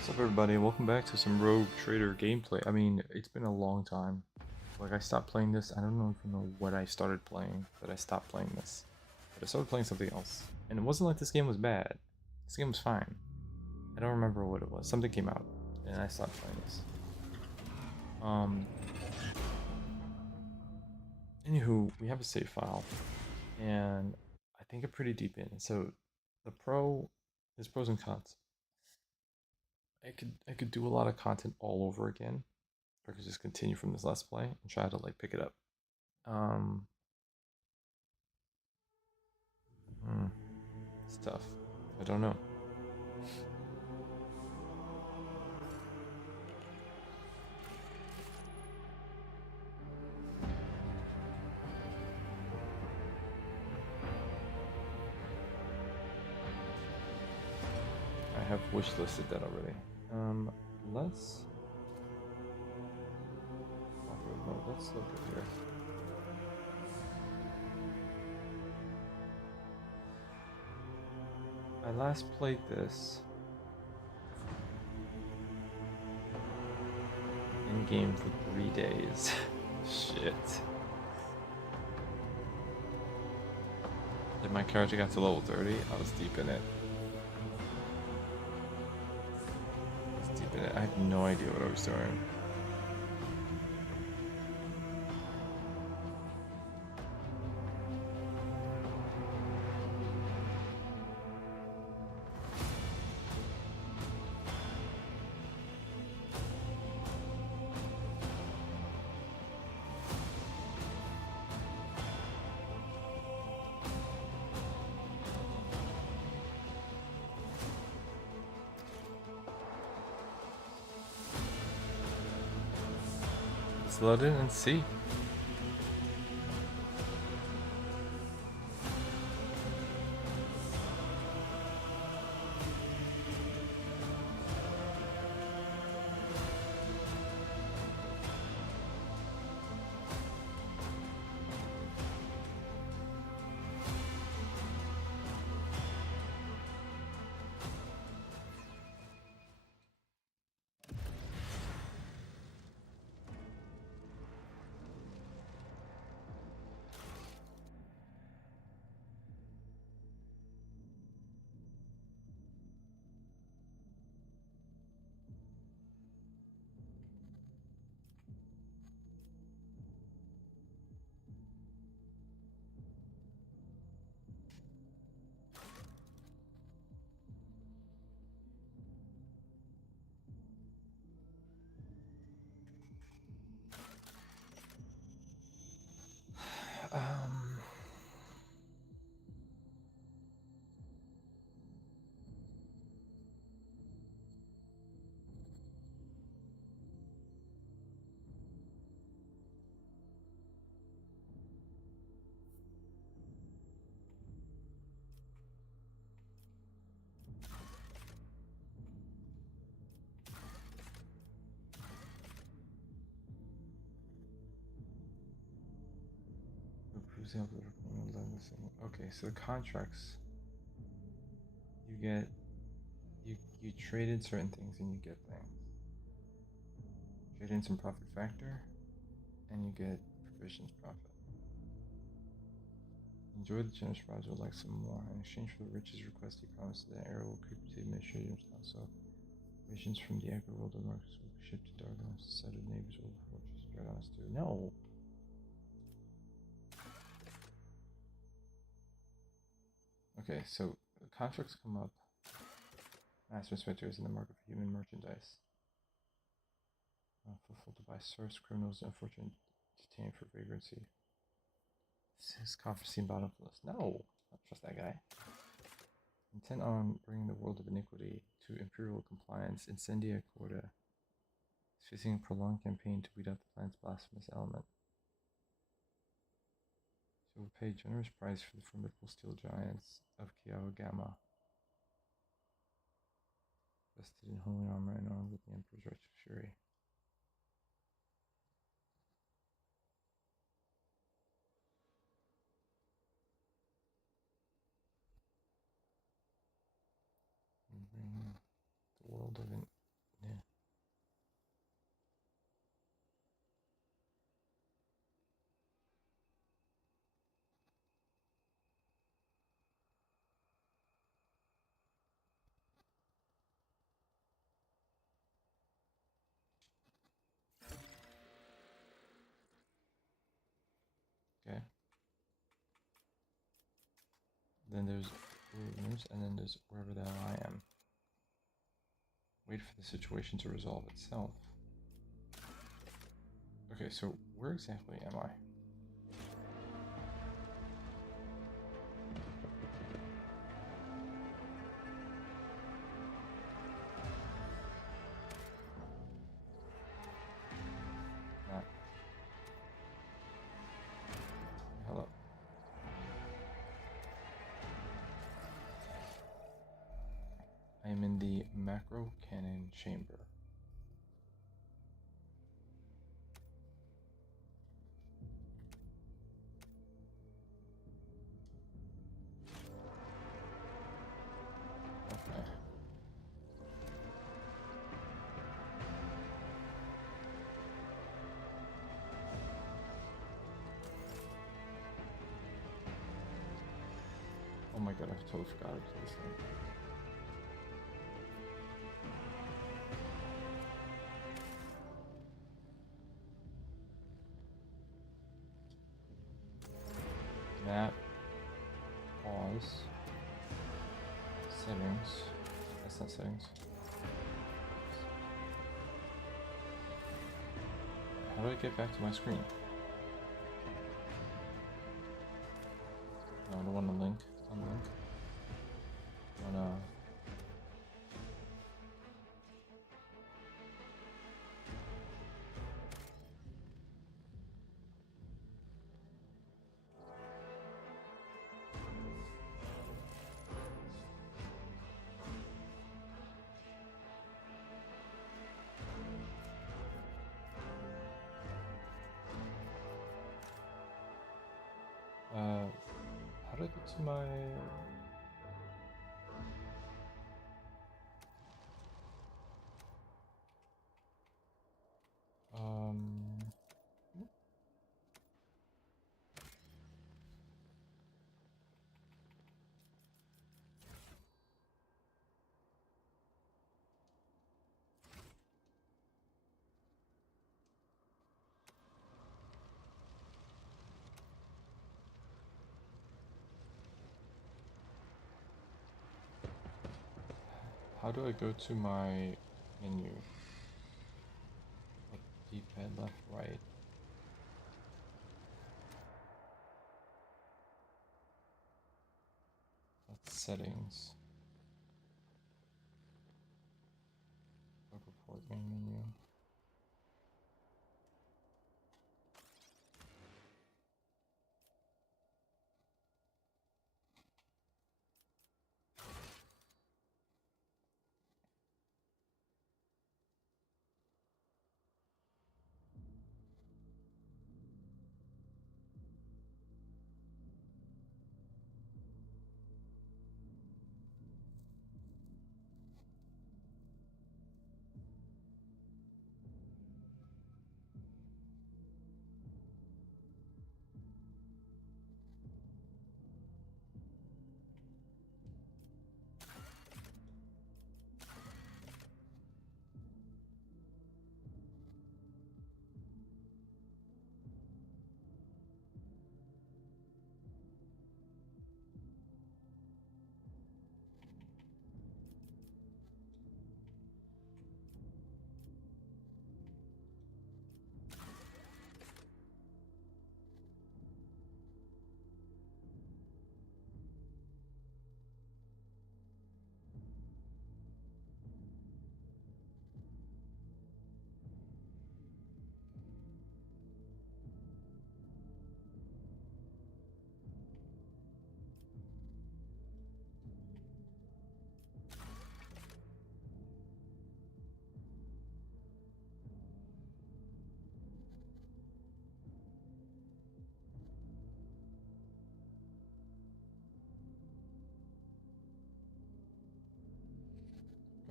What's up, everybody? Welcome back to some Rogue Trader gameplay. I mean, it's been a long time. Like, I stopped playing this. I don't even know what I started playing, but I stopped playing this. But I started playing something else. And it wasn't like this game was bad. This game was fine. I don't remember what it was. Something came out, and I stopped playing this. Um, Anywho, we have a save file, and I think I'm pretty deep in. So, there's pros and cons. I could do a lot of content all over again, or I could just continue from this Let's Play and try to like pick it up. Um, it's tough. I don't know. I have wish listed that already. Let's off-road mode. Let's look at here. I last played this in game for 3 days. Shit. If my character got to level 30, I was deep in it. I had no idea what I was doing. Let's load in and see. Um, Okay, so the contracts you get, you trade in certain things and you get things. Trade in some profit factor, and you get provisions profit. Enjoy the generous prize, would like some more. In exchange for the riches request, he promised that Arrow will keep the administrative so provisions from the Echo World of Marcus will be shipped to Dargonos, the side of neighbors will fortress Dargonos too. No! Okay, so the contracts come up. Master Inspector is in the market for human merchandise. Fulfilled to buy source criminals, unfortunately detained for vagrancy. His conference scene bottom of the list. No! I don't trust that guy. Intent on bringing the world of iniquity to imperial compliance, Incendia Corda is facing a prolonged campaign to weed out the planet's blasphemous element. So we'll pay a generous price for the formidable steel giants of Kiao Gamma, vested in holy armor and armed with the Emperor's righteous fury. And bring the world of Then there's rooms, and then there's wherever the hell I am. Wait for the situation to resolve itself. Okay, so where exactly am I? Not. Hello. I am in the macro cannon chamber. Okay. Oh my god, I totally forgot to play this thing. Map, pause, settings. That's not settings. How do I get back to my screen? No, I don't want to link. Unlink. I wanna. How do I get to my? Um. How do I go to my menu? Up, D-pad, left, right. That's settings. Bug report, main menu.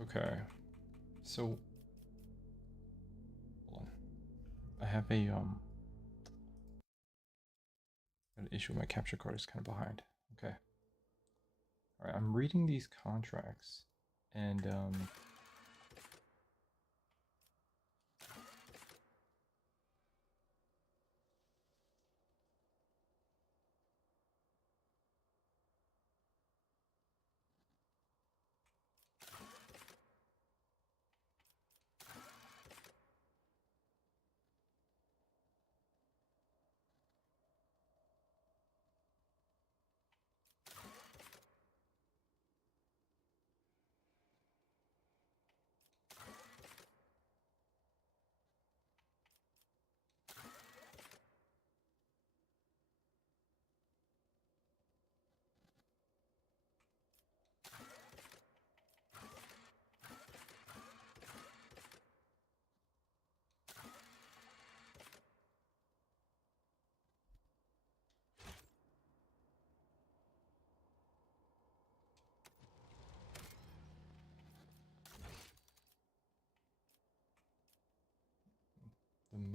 Okay, so hold on. I have an issue. My capture card is kind of behind. Okay. All right, I'm reading these contracts, and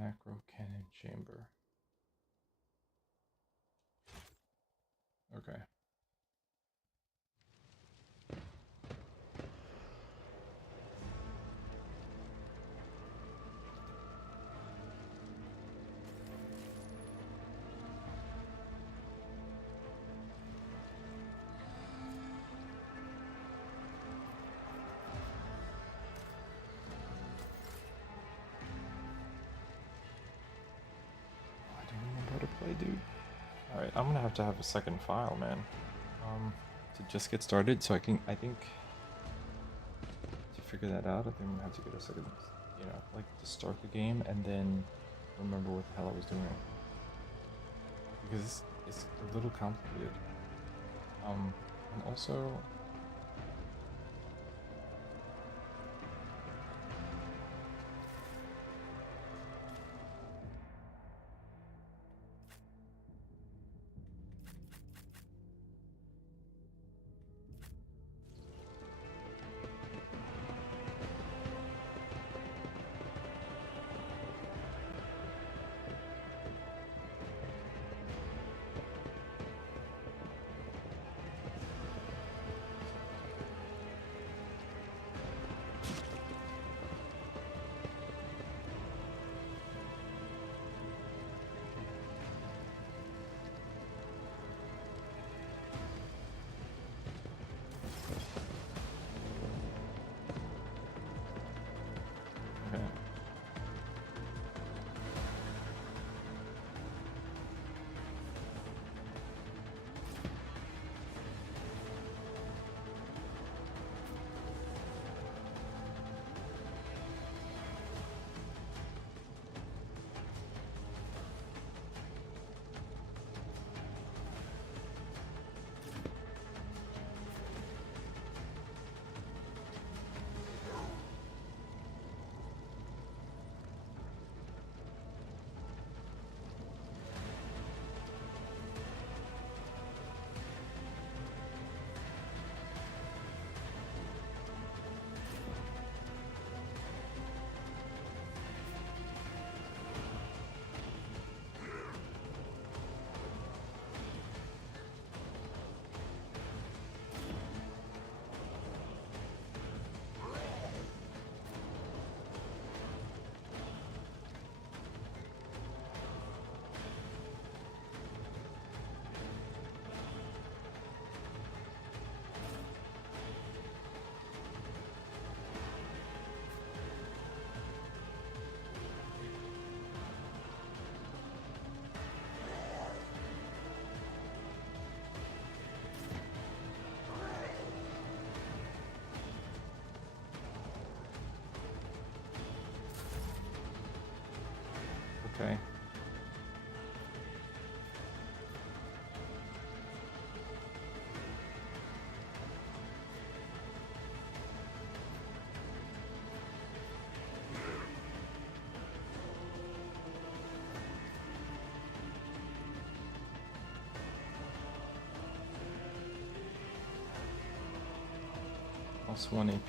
macro cannon chamber. Okay. I don't remember how to play, dude. Alright, I'm gonna have to have a second file, man. To just get started, so I think to figure that out, I think I'm gonna have to get a second, you know, like to start the game and then remember what the hell I was doing. Because it's a little complicated. And also, okay. Okay. Plus 1 AP.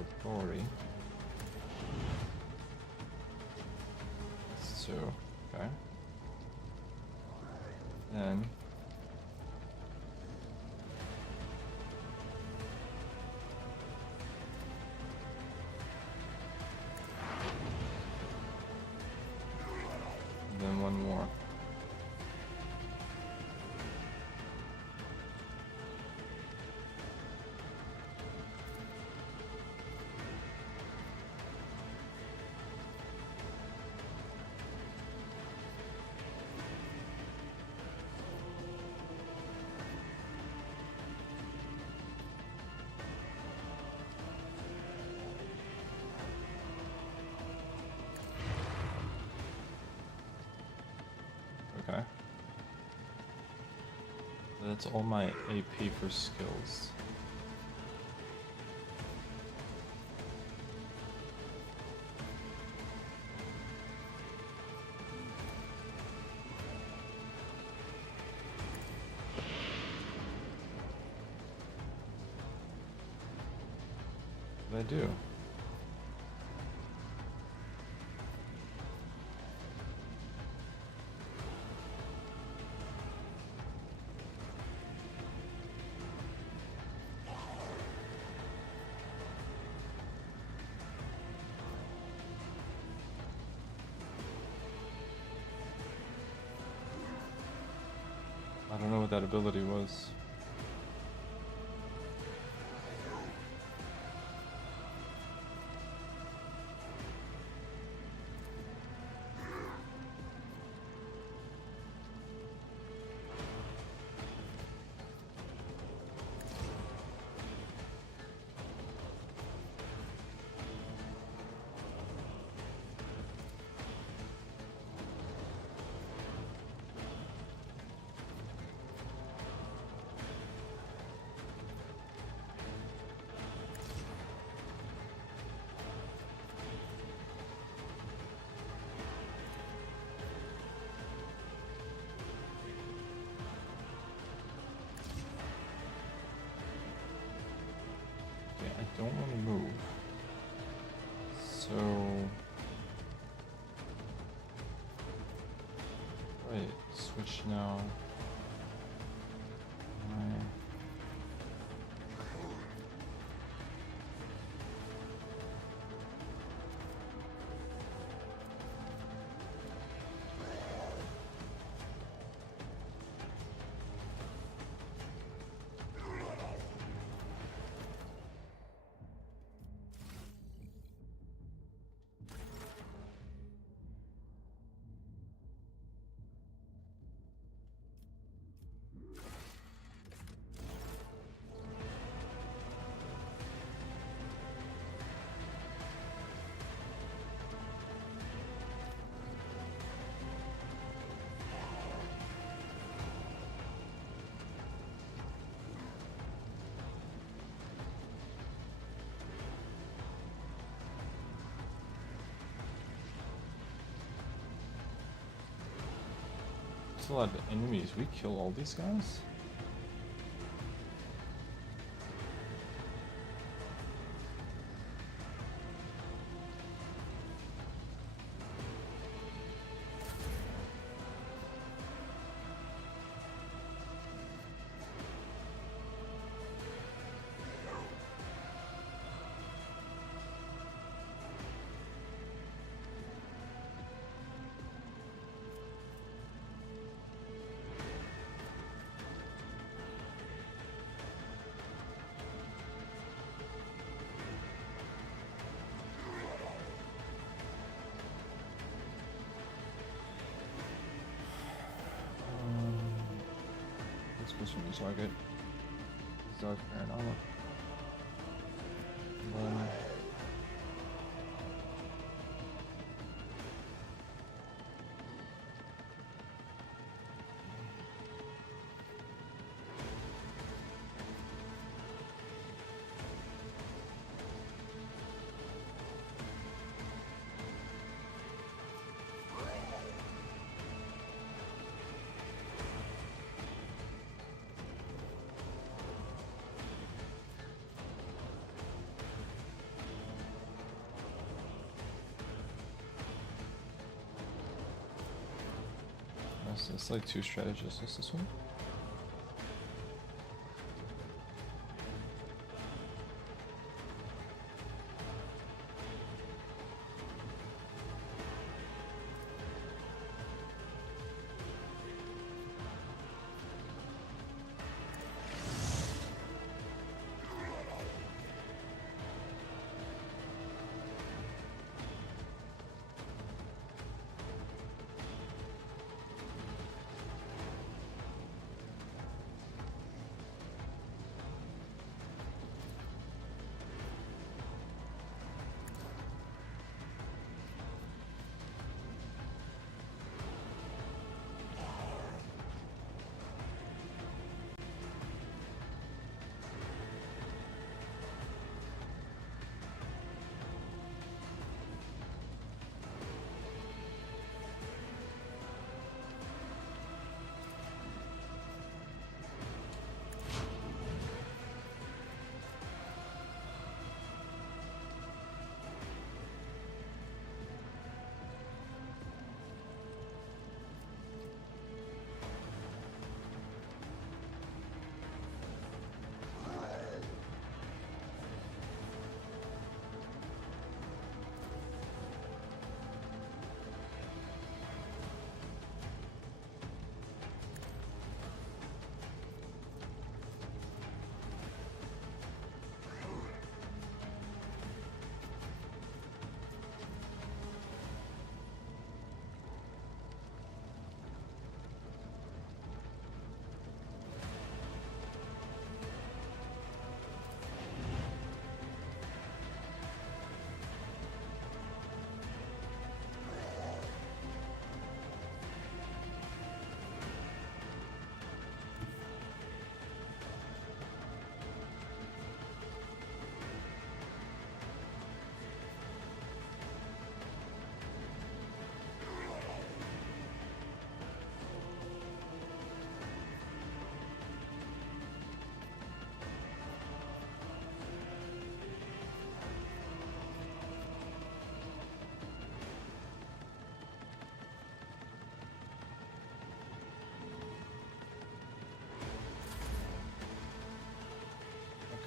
authority. So, okay. Then one more. Okay. That's all my AP for skills. What did I do? I don't know what that ability was. I don't want to move. So, right, switch now. A lot of enemies. We kill all these guys? This one is target. Dark Paranormal. so it's like 2 strategists. Is this one?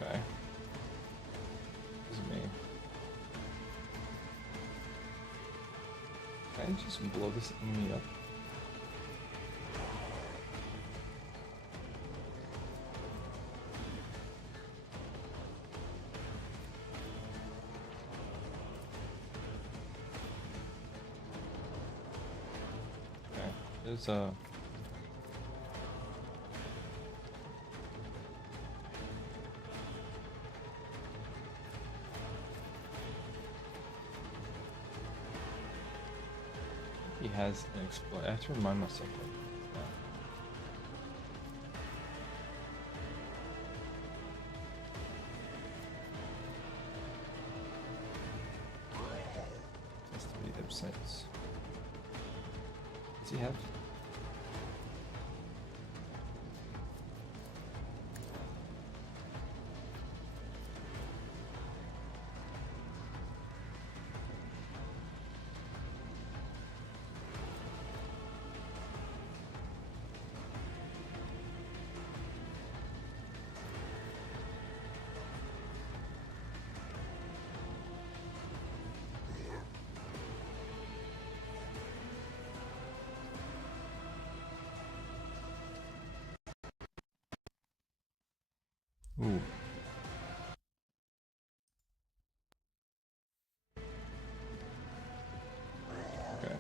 Okay. This is me. Can I just blow this enemy up? Okay. There's a... He has an explode. I have to remind myself of that. Has to be absence. Does he have? Ooh. Okay.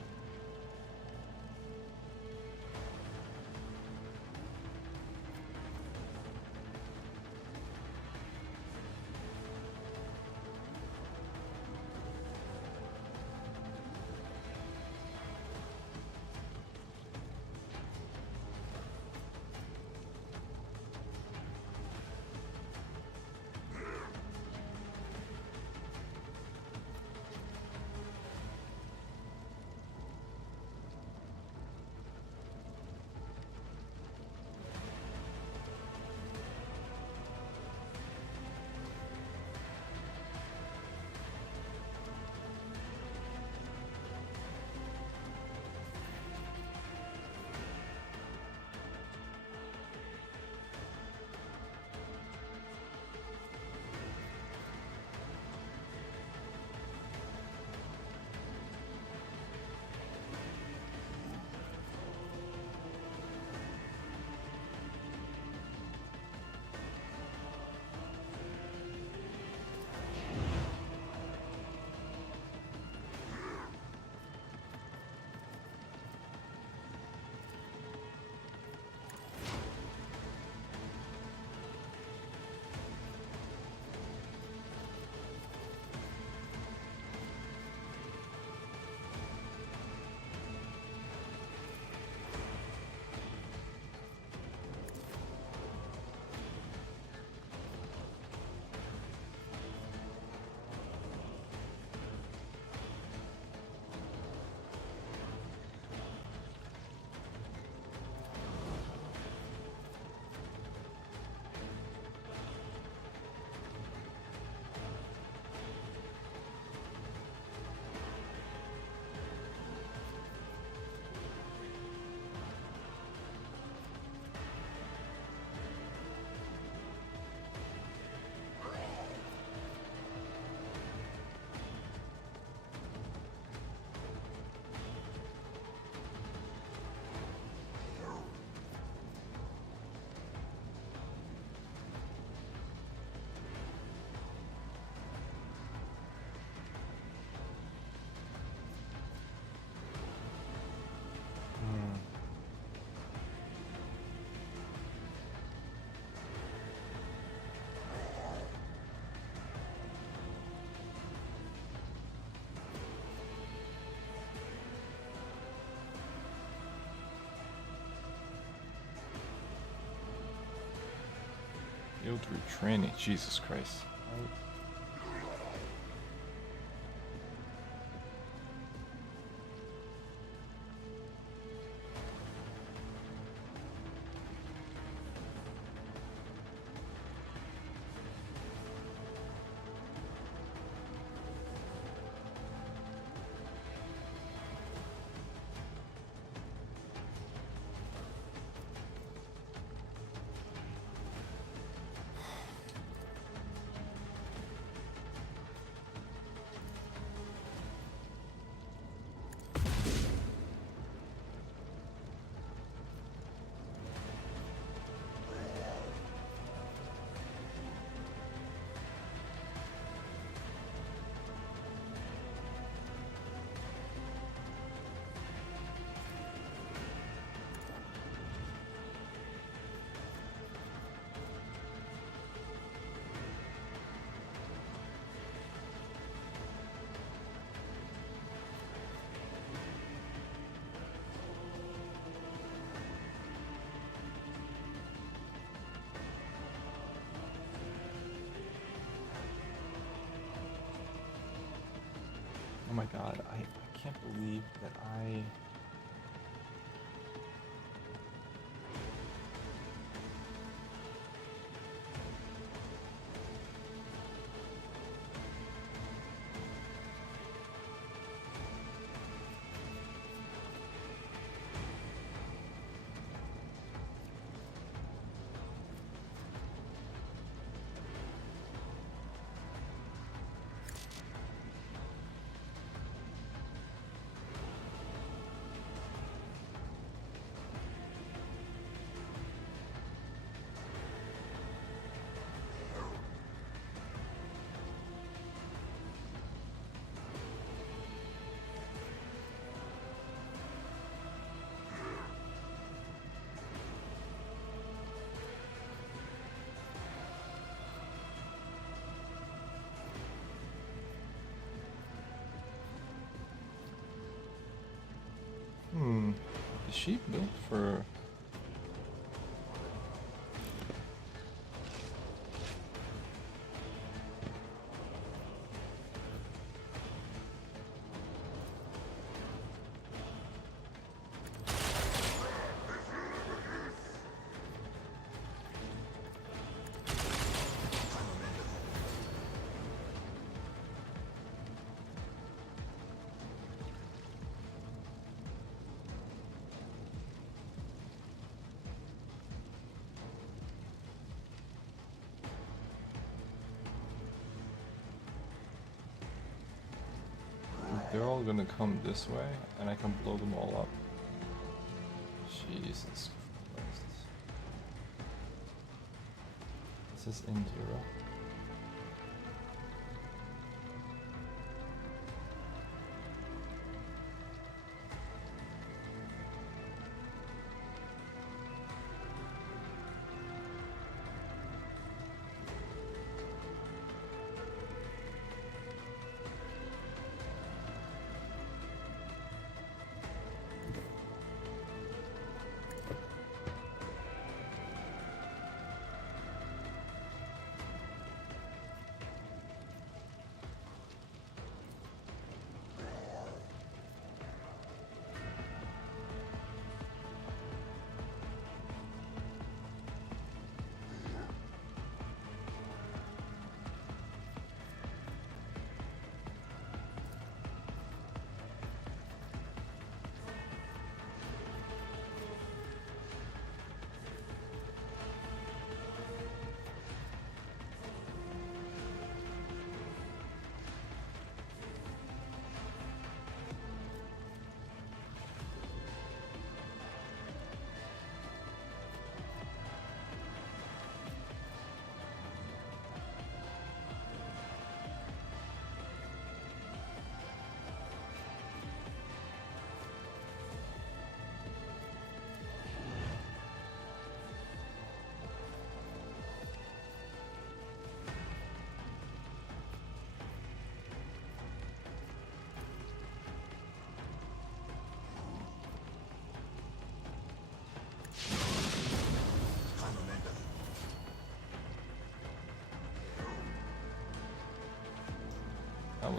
Skill through training. Jesus Christ. Oh my god, I can't believe that I... Is she built for... They're all gonna come this way, and I can blow them all up. Jesus Christ. This is Indira.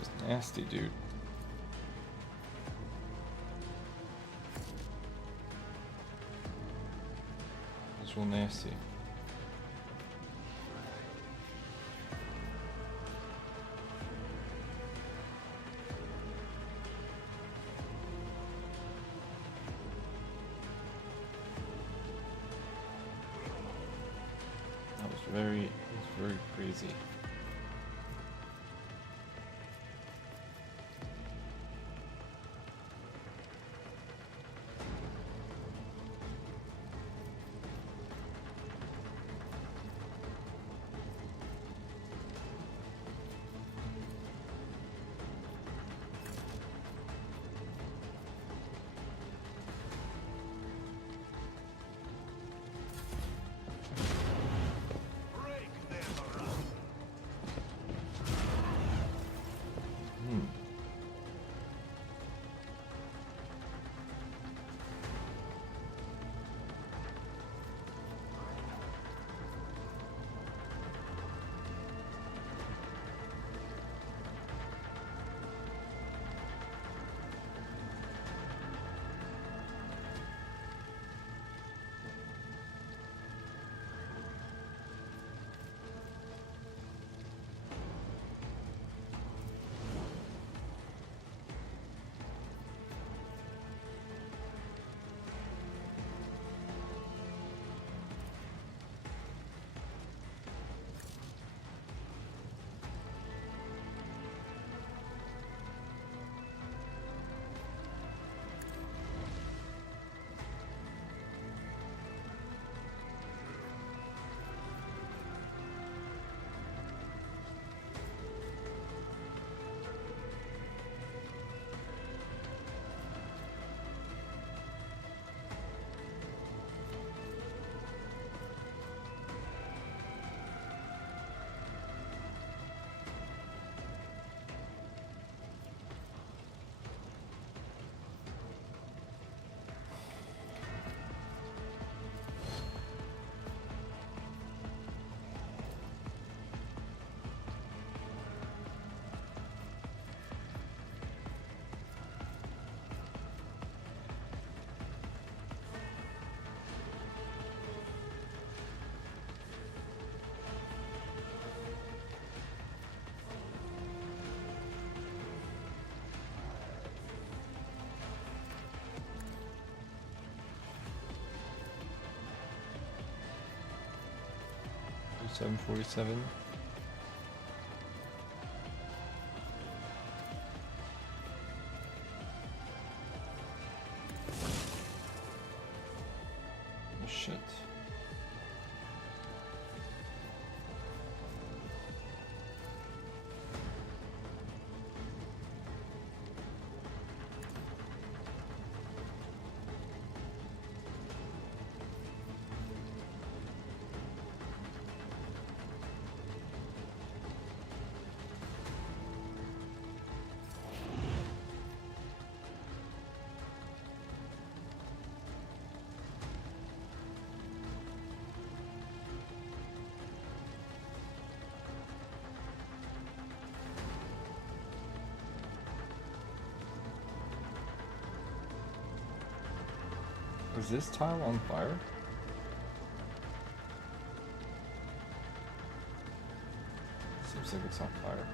was nasty, dude. That was real nasty. That was very crazy. $747. Oh shit. Is this tile on fire? Seems like it's on fire.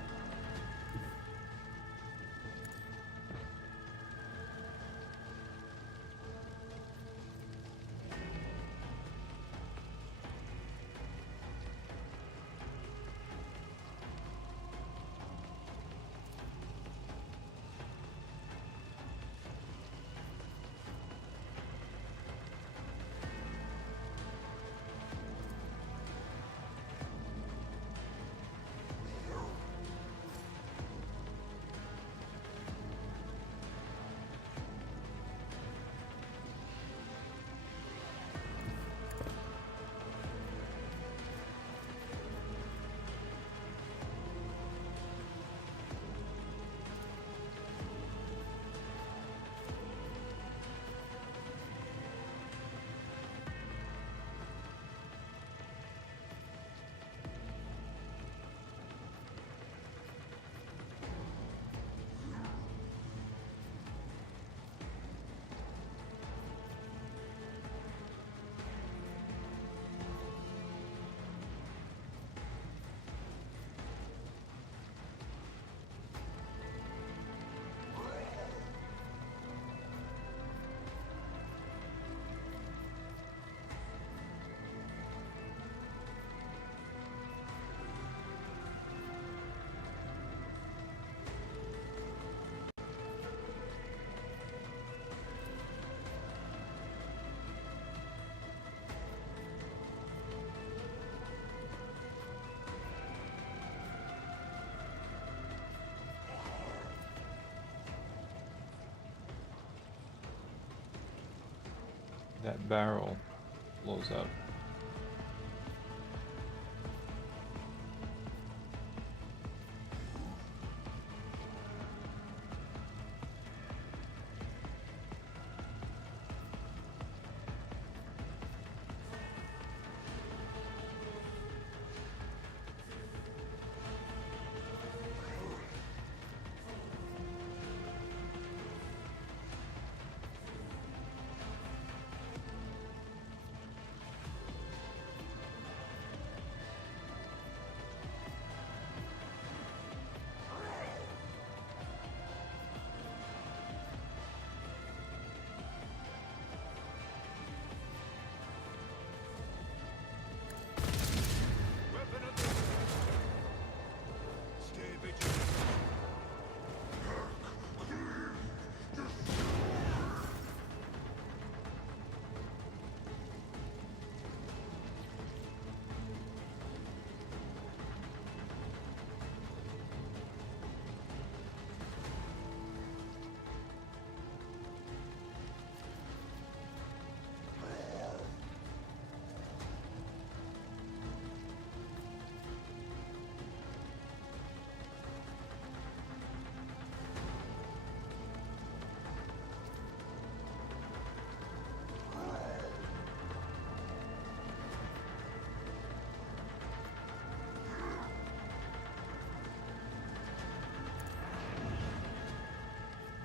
that barrel blows up.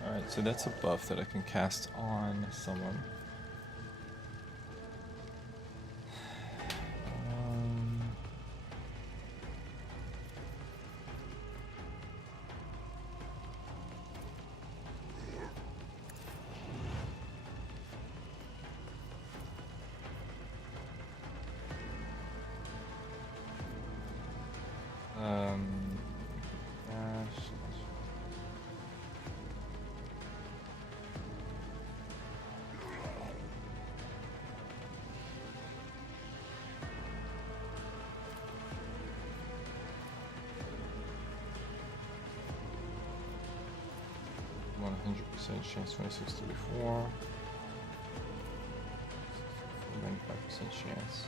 Alright, so that's a buff that I can cast on someone. Dash. 100% chance, 26 to 34. 95% chance.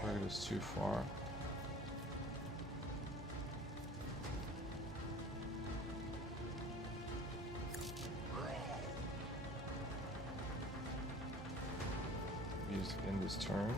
Target is too far. Use to end this turn.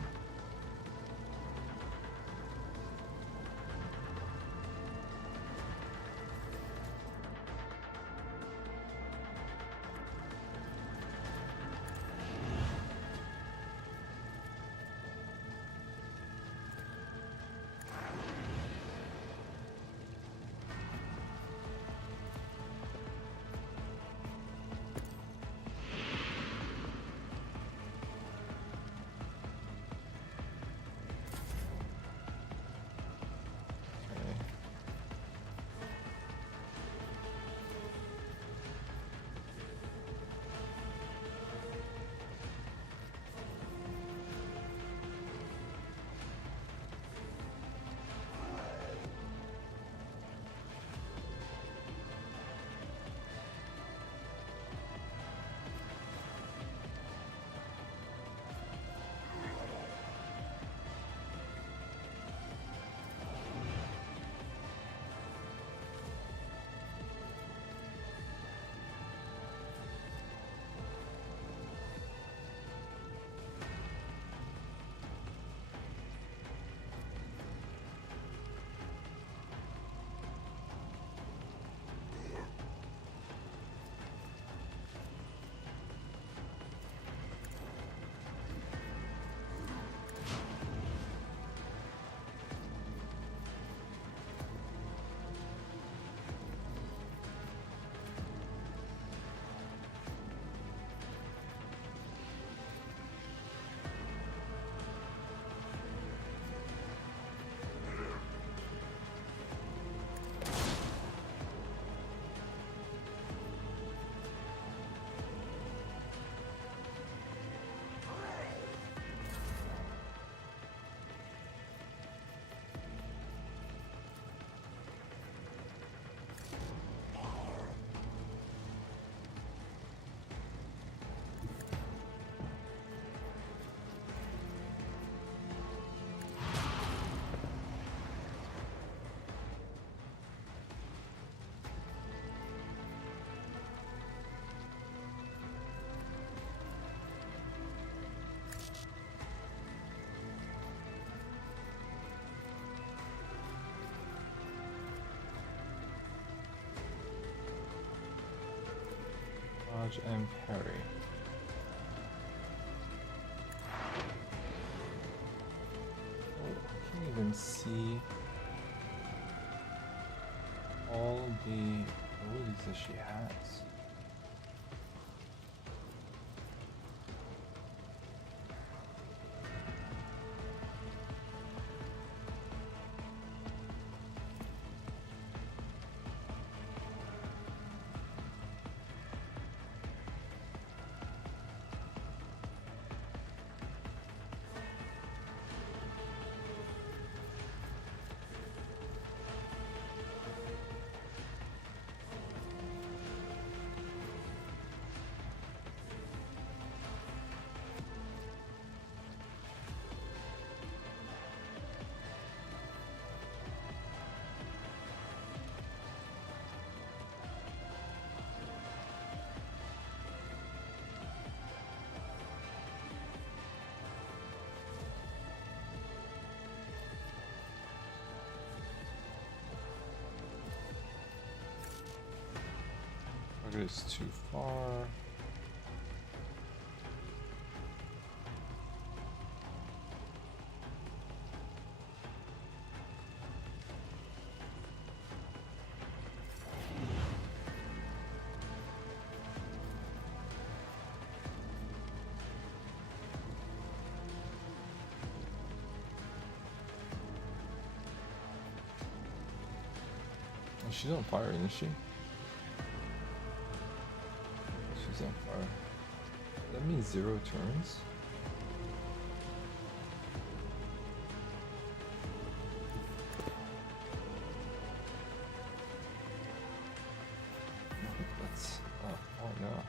dodge and parry. Oh, I can't even see all the abilities that she has. Target is too far. Oh, she's on fire, isn't she? She's on fire. That means 0 turns? I think that's far enough.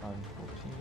I'm 14.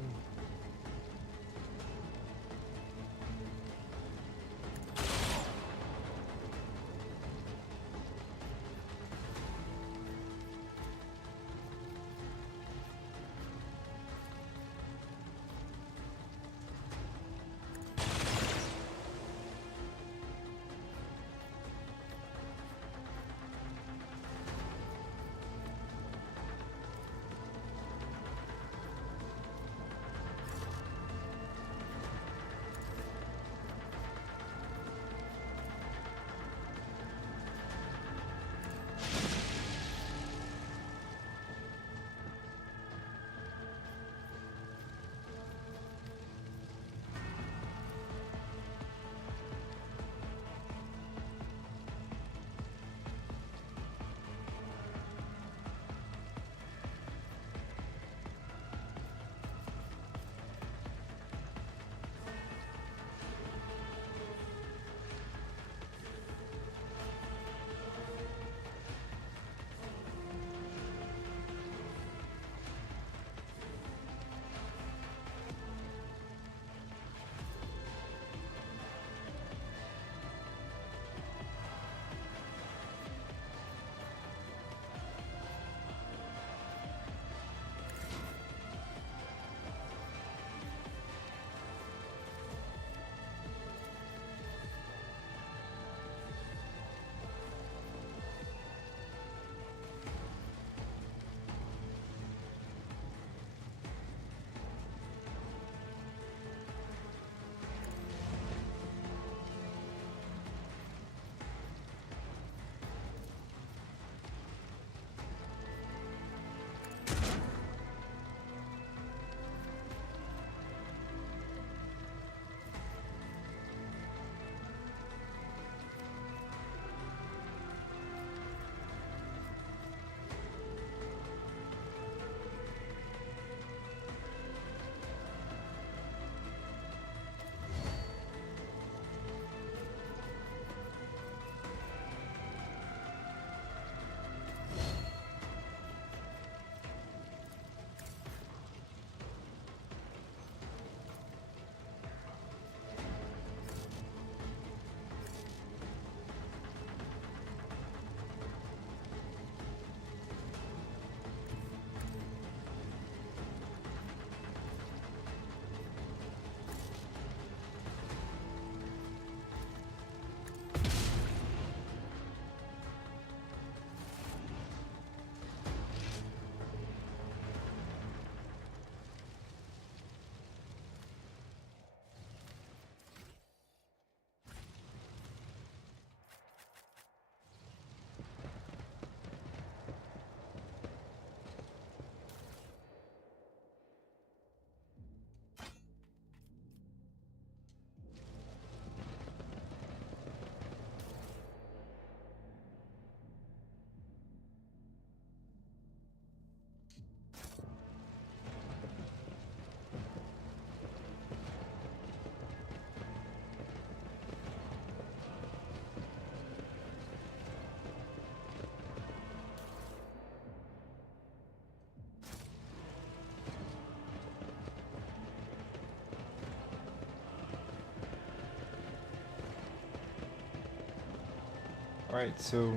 Alright, so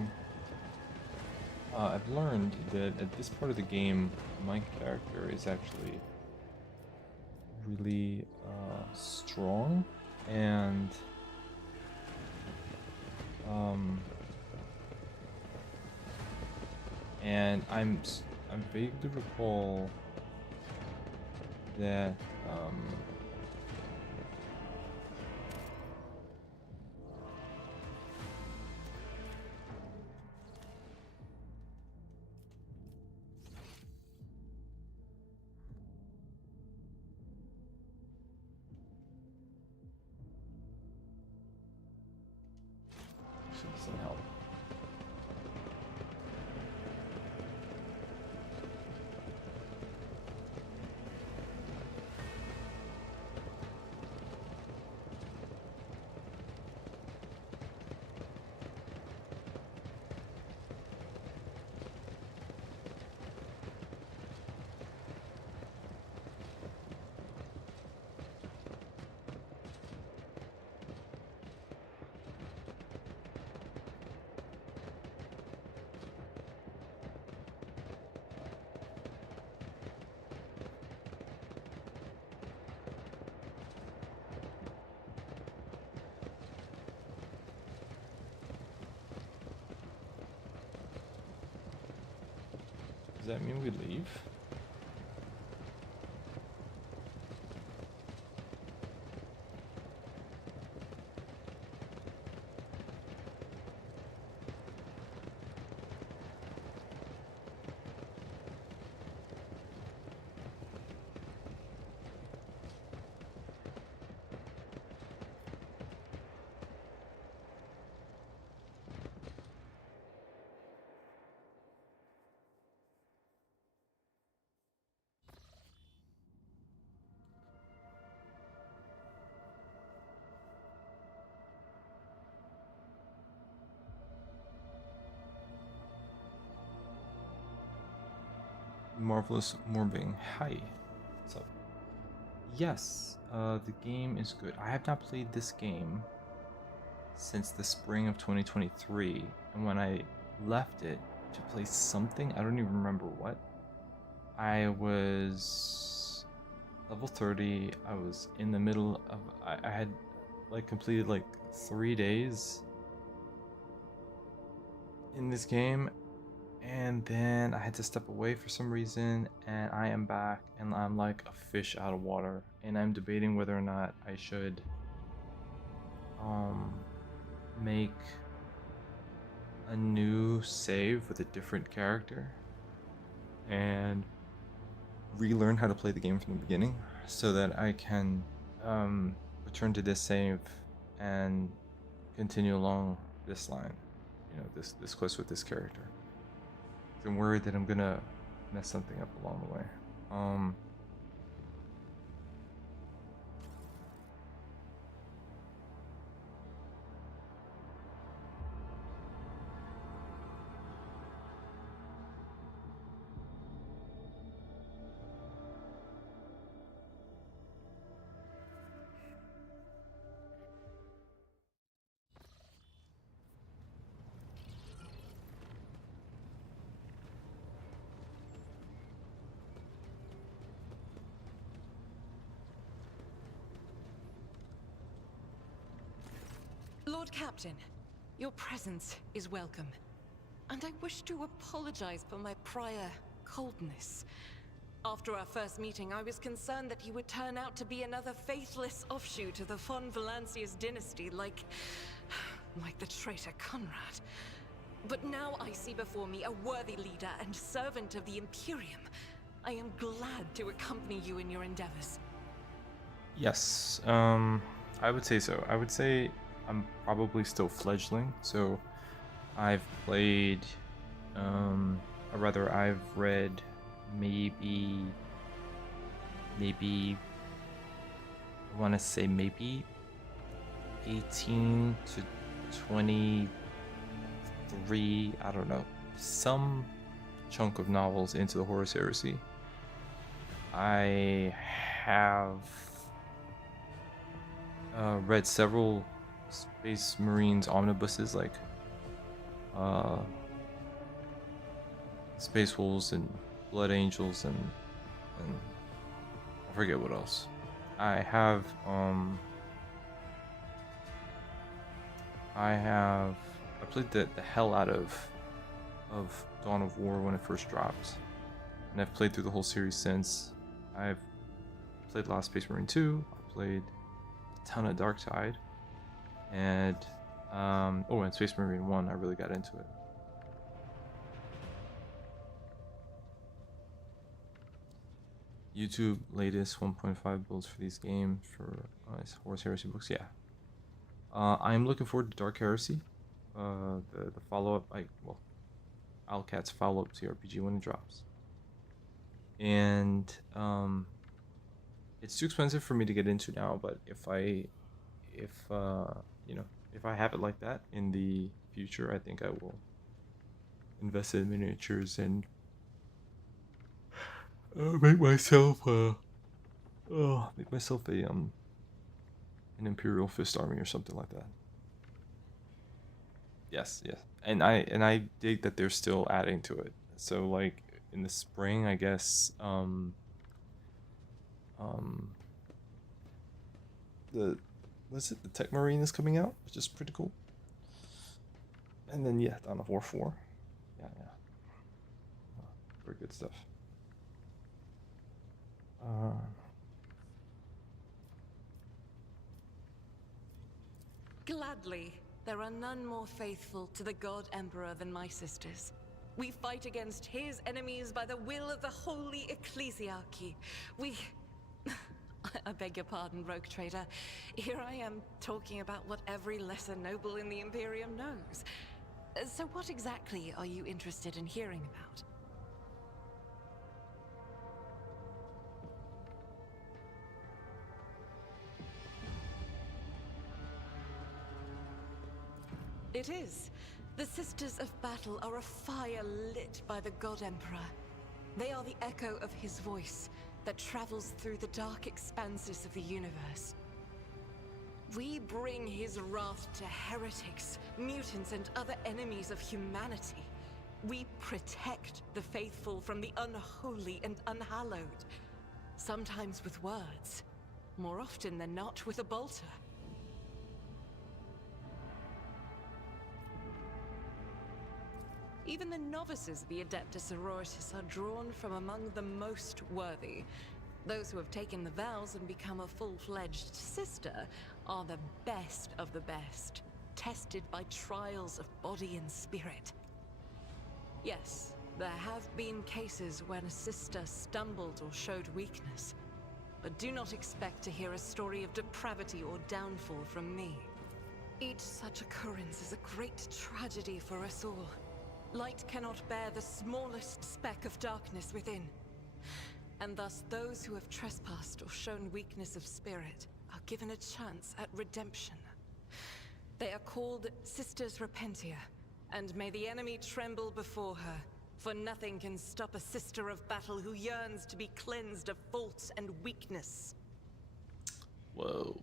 I've learned that at this part of the game, my character is actually really strong, and um, I vaguely recall that actually doesn't help. Does that mean we leave? Marvelous Morbing. Hi. What's up? Yes, the game is good. I have not played this game since the spring of 2023, and when I left it to play something, I don't even remember what, I was level 30. I was in the middle of, I had like completed like 3 days in this game, and then I had to step away for some reason, and I am back, and I'm like a fish out of water, and I'm debating whether or not I should make a new save with a different character and relearn how to play the game from the beginning so that I can return to this save and continue along this line, you know, this quest with this character. I'm worried that I'm gonna mess something up along the way. Lord Captain, your presence is welcome. And I wish to apologize for my prior coldness. After our first meeting, I was concerned that he would turn out to be another faithless offshoot of the von Valancius dynasty, like the traitor Conrad. But now I see before me a worthy leader and servant of the Imperium. I am glad to accompany you in your endeavors. Yes, I would say so. I would say I'm probably still fledgling, so I've played, or rather, I've read maybe, I want to say maybe 18 to 23, I don't know, some chunk of novels into the Horus Heresy. I have read several Space Marines omnibuses, like uh, Space Wolves and Blood Angels and I forget what else. I have I played the hell out of Dawn of War when it first dropped, and I've played through the whole series since. I've played a lot of Space Marine 2. I played a ton of Dark Tide, and and Space Marine 1. I really got into it. YouTube latest 1.5 builds for these games for Horus Heresy books. Yeah, I'm looking forward to Dark Heresy, the follow-up. Owlcat's follow-up TRPG when it drops, and it's too expensive for me to get into now. But if I have it like that in the future, I think I will invest in miniatures and make myself a an Imperial Fist army or something like that. Yes, yes. And I dig that they're still adding to it. So like in the spring, I guess the the Tech Marine is coming out, which is pretty cool. And then yeah, Dawn of War 4. Yeah. Very good stuff. Gladly, there are none more faithful to the God Emperor than my sisters. We fight against his enemies by the will of the Holy Ecclesiarchy. I beg your pardon, rogue trader. Here I am talking about what every lesser noble in the Imperium knows. So what exactly are you interested in hearing about? It is. The Sisters of Battle are a fire lit by the God Emperor. They are the echo of his voice that travels through the dark expanses of the universe. We bring his wrath to heretics, mutants, and other enemies of humanity. We protect the faithful from the unholy and unhallowed. Sometimes with words, more often than not with a bolter. Even the novices of the Adeptus Sororitas are drawn from among the most worthy. Those who have taken the vows and become a full-fledged sister are the best of the best, tested by trials of body and spirit. Yes, there have been cases when a sister stumbled or showed weakness, but do not expect to hear a story of depravity or downfall from me. Each such occurrence is a great tragedy for us all. Light cannot bear the smallest speck of darkness within. And thus those who have trespassed or shown weakness of spirit are given a chance at redemption. They are called Sisters Repentia, and may the enemy tremble before her, for nothing can stop a sister of battle who yearns to be cleansed of fault and weakness. Whoa.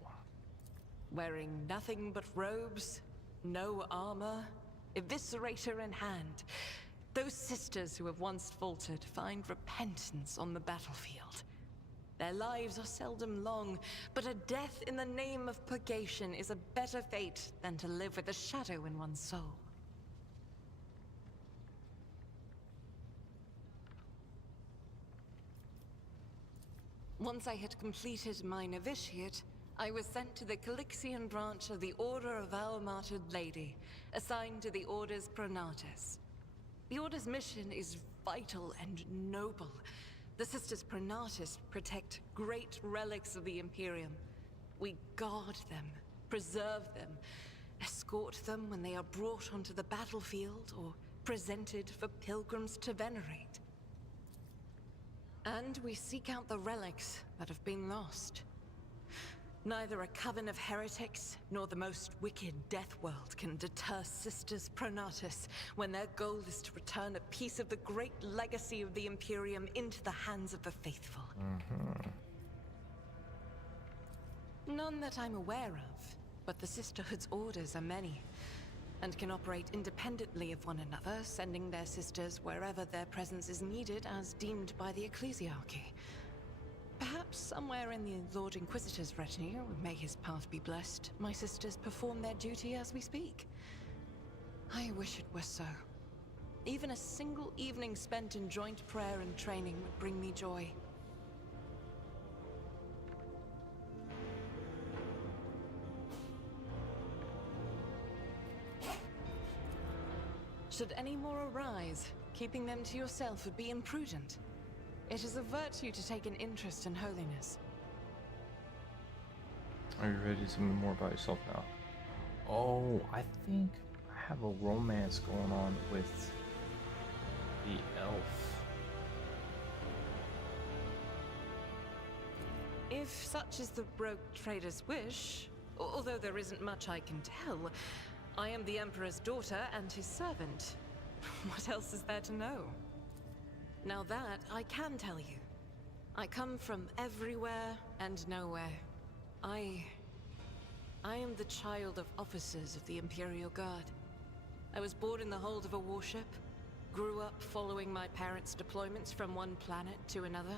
Wearing nothing but robes, no armor, eviscerator in hand, those sisters who have once faltered find repentance on the battlefield. Their lives are seldom long, but a death in the name of purgation is a better fate than to live with a shadow in one's soul. Once I had completed my novitiate, I was sent to the Calixian branch of the Order of Our Martyred Lady, assigned to the Order's Pronatus. The Order's mission is vital and noble. The Sisters Pronatus protect great relics of the Imperium. We guard them, preserve them, escort them when they are brought onto the battlefield or presented for pilgrims to venerate. And we seek out the relics that have been lost. Neither a coven of heretics, nor the most wicked death world can deter Sisters Pronatus when their goal is to return a piece of the great legacy of the Imperium into the hands of the faithful. None that I'm aware of, but the Sisterhood's orders are many. and can operate independently of one another, sending their sisters wherever their presence is needed as deemed by the ecclesiarchy. Perhaps somewhere in the Lord Inquisitor's retinue, may his path be blessed, my sisters perform their duty as we speak. I wish it were so. Even a single evening spent in joint prayer and training would bring me joy. Should any more arise, keeping them to yourself would be imprudent. It is a virtue to take an interest in holiness. Are you ready to tell me more about yourself now? Oh, I think I have a romance going on with the elf. If such is the rogue trader's wish, although there isn't much I can tell, I am the Emperor's daughter and his servant. What else is there to know? Now that I can tell you. I come from everywhere and nowhere. I am the child of officers of the Imperial Guard. I was born in the hold of a warship, grew up following my parents' deployments from one planet to another,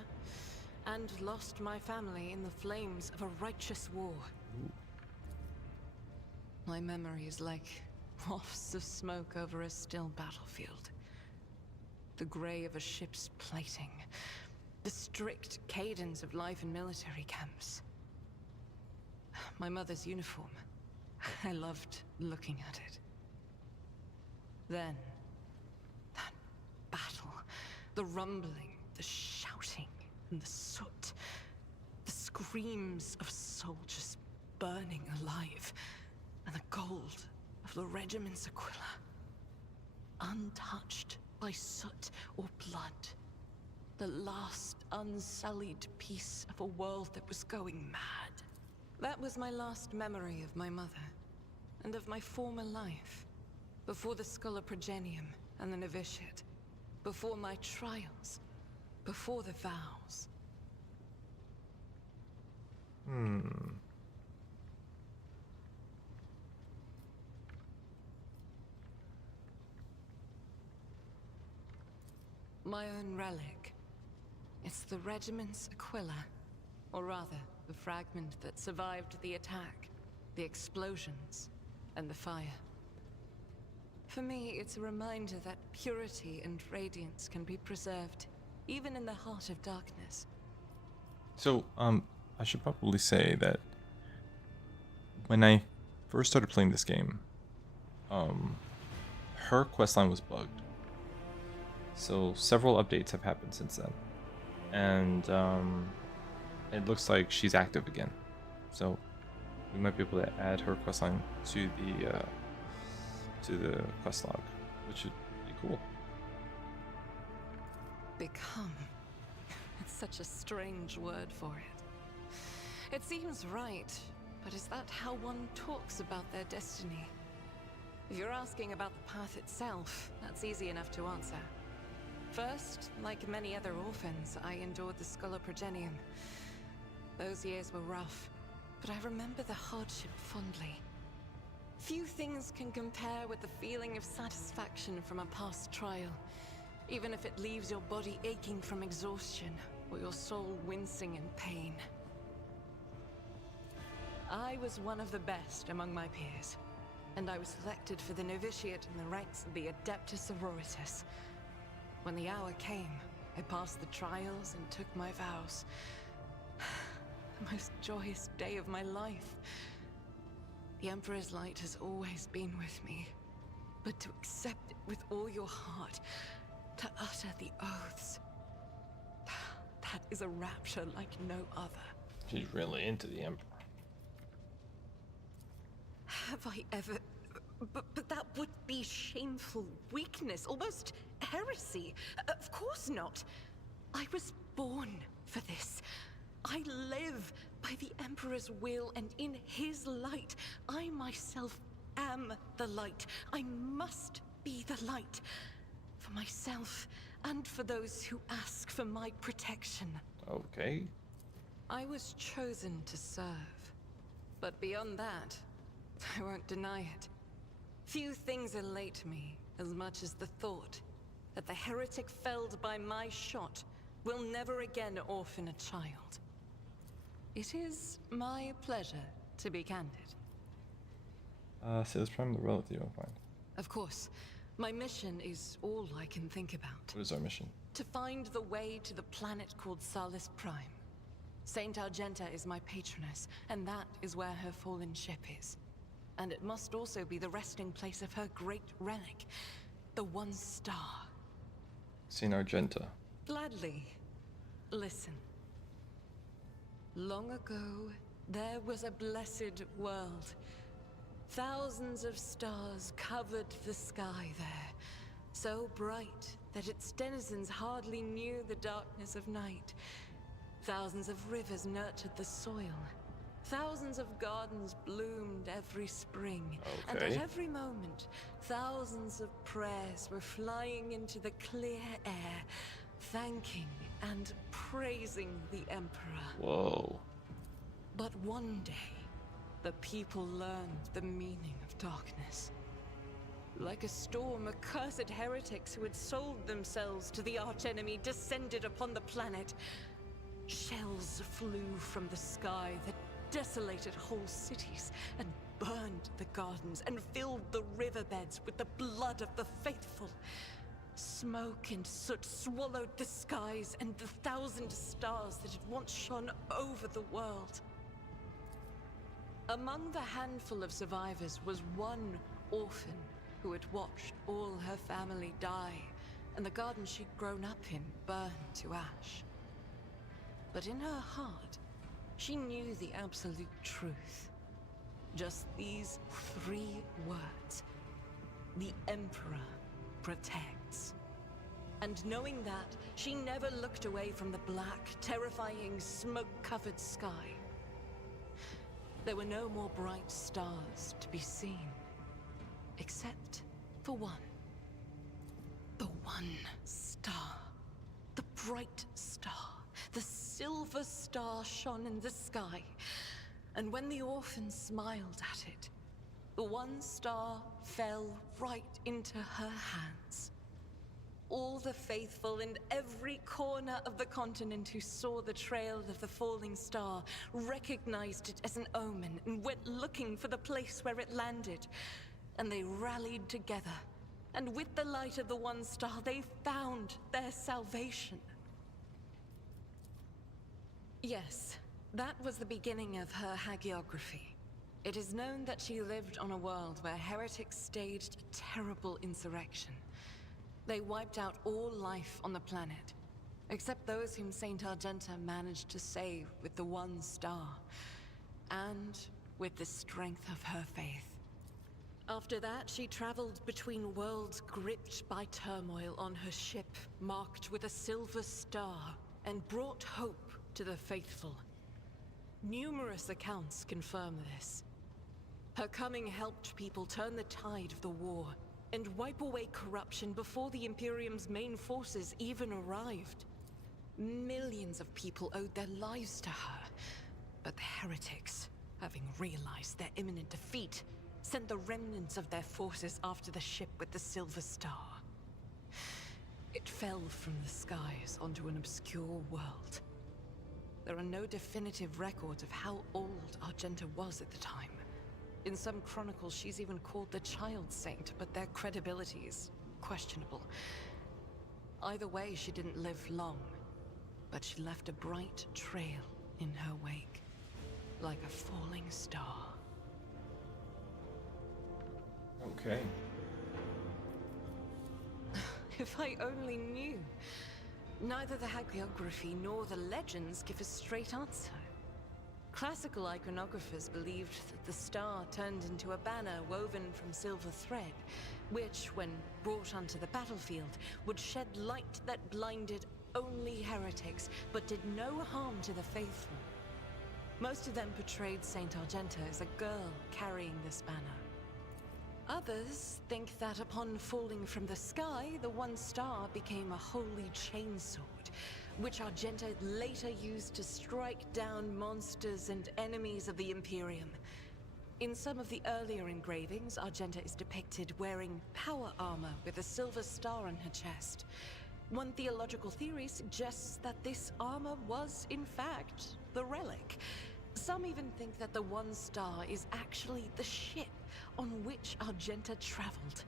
and lost my family in the flames of a righteous war. My memory is like wafts of smoke over a still battlefield. The grey of a ship's plating, the strict cadence of life in military camps. My mother's uniform. I loved looking at it. Then, that battle, the rumbling, the shouting, and the soot, the screams of soldiers burning alive, and the gold of the regiment's Aquila, untouched by soot or blood. The last unsullied piece of a world that was going mad. That was my last memory of my mother, and of my former life, before the Progenium and the novitiate, before my trials, before the vows. My own relic. It's the regiment's Aquila, or rather, the fragment that survived the attack, the explosions, and the fire. For me, it's a reminder that purity and radiance can be preserved, even in the heart of darkness. So, I should probably say that when I first started playing this game, her questline was bugged. So several updates have happened since then, and it looks like she's active again. So we might be able to add her questline to the quest log, which would be cool. Become. It's such a strange word for it. It seems right, but is that how one talks about their destiny? If you're asking about the path itself, that's easy enough to answer. First, like many other orphans, I endured the Progenium. Those years were rough, but I remember the hardship fondly. Few things can compare with the feeling of satisfaction from a past trial, even if it leaves your body aching from exhaustion, or your soul wincing in pain. I was one of the best among my peers, and I was selected for the novitiate in the ranks of the Adeptus Sororitas. When the hour came, I passed the trials and took my vows. The most joyous day of my life. The Emperor's light has always been with me, but to accept it with all your heart, to utter the oaths, that is a rapture like no other. She's really into the Emperor. Have I ever... But that would be shameful weakness, almost heresy. Of course not. I was born for this. I live by the Emperor's will, and in his light, I myself am the light. I must be the light. For myself, and for those who ask for my protection. Okay. I was chosen to serve. But beyond that, I won't deny it. Few things elate me as much as the thought that the heretic felled by my shot will never again orphan a child. It is my pleasure to be candid. So let's prime the relative, I'll find. Of course, my mission is all I can think about. What is our mission? To find the way to the planet called Salis Prime. Saint Argenta is my patroness, and that is where her fallen ship is. And it must also be the resting place of her great relic, the One Star. Saint Argenta. Gladly. Listen. Long ago, there was a blessed world. Thousands of stars covered the sky there, so bright that its denizens hardly knew the darkness of night. Thousands of rivers nurtured the soil. Thousands of gardens bloomed every spring. And at every moment, thousands of prayers were flying into the clear air, thanking and praising the Emperor. Whoa. But one day, the people learned the meaning of darkness. Like a storm, accursed heretics who had sold themselves to the archenemy descended upon the planet. Shells flew from the sky that desolated whole cities and burned the gardens and filled the riverbeds with the blood of the faithful. Smoke and soot swallowed the skies and the 1,000 stars that had once shone over the world. Among the handful of survivors was one orphan who had watched all her family die, and the garden she'd grown up in burn to ash. But in her heart, she knew the absolute truth. Just these 3 words. The Emperor protects. And knowing that, she never looked away from the black, terrifying, smoke-covered sky. There were no more bright stars to be seen. Except for one. The One Star. The bright star. The silver star shone in the sky. And when the orphan smiled at it, the One Star fell right into her hands. All the faithful in every corner of the continent who saw the trail of the falling star recognized it as an omen and went looking for the place where it landed. And they rallied together. And with the light of the One Star, they found their salvation. Yes, that was the beginning of her hagiography. It is known that she lived on a world where heretics staged a terrible insurrection. They wiped out all life on the planet, except those whom Saint Argenta managed to save with the One Star, and with the strength of her faith. After that, she traveled between worlds gripped by turmoil on her ship, marked with a silver star, and brought hope to the faithful. Numerous accounts confirm this. Her coming helped people turn the tide of the war, and wipe away corruption before the Imperium's main forces even arrived. Millions of people owed their lives to her, but the heretics, having realized their imminent defeat, sent the remnants of their forces after the ship with the Silver Star. It fell from the skies onto an obscure world. There are no definitive records of how old Argenta was at the time. In some chronicles, she's even called the Child Saint, but their credibility is questionable. Either way, she didn't live long, but she left a bright trail in her wake, like a falling star. Okay. If I only knew. Neither the hagiography nor the legends give a straight answer. Classical iconographers believed that the star turned into a banner woven from silver thread, which, when brought onto the battlefield, would shed light that blinded only heretics, but did no harm to the faithful. Most of them portrayed Saint Argenta as a girl carrying this banner. Others think that upon falling from the sky, the One Star became a holy chainsword, which Argenta later used to strike down monsters and enemies of the Imperium. In some of the earlier engravings, Argenta is depicted wearing power armor with a silver star on her chest. One theological theory suggests that this armor was, in fact, the relic. Some even think that the one star is actually the ship on which Argenta traveled.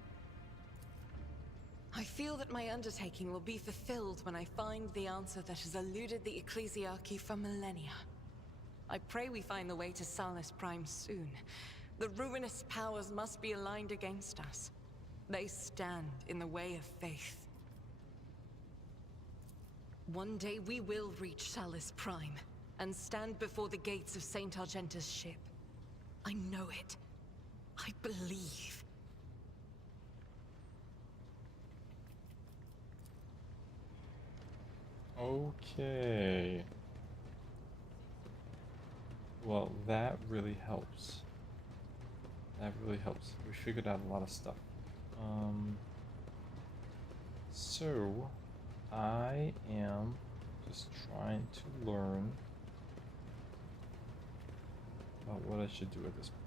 I feel that my undertaking will be fulfilled when I find the answer that has eluded the Ecclesiarchy for millennia. I pray we find the way to Salus Prime soon. The ruinous powers must be aligned against us. They stand in the way of faith. One day we will reach Salus Prime and stand before the gates of Saint Argenta's ship. I know it. I believe. Okay. Well, that really helps. That really helps. We figured out a lot of stuff. So I am just trying to learn about what I should do at this point.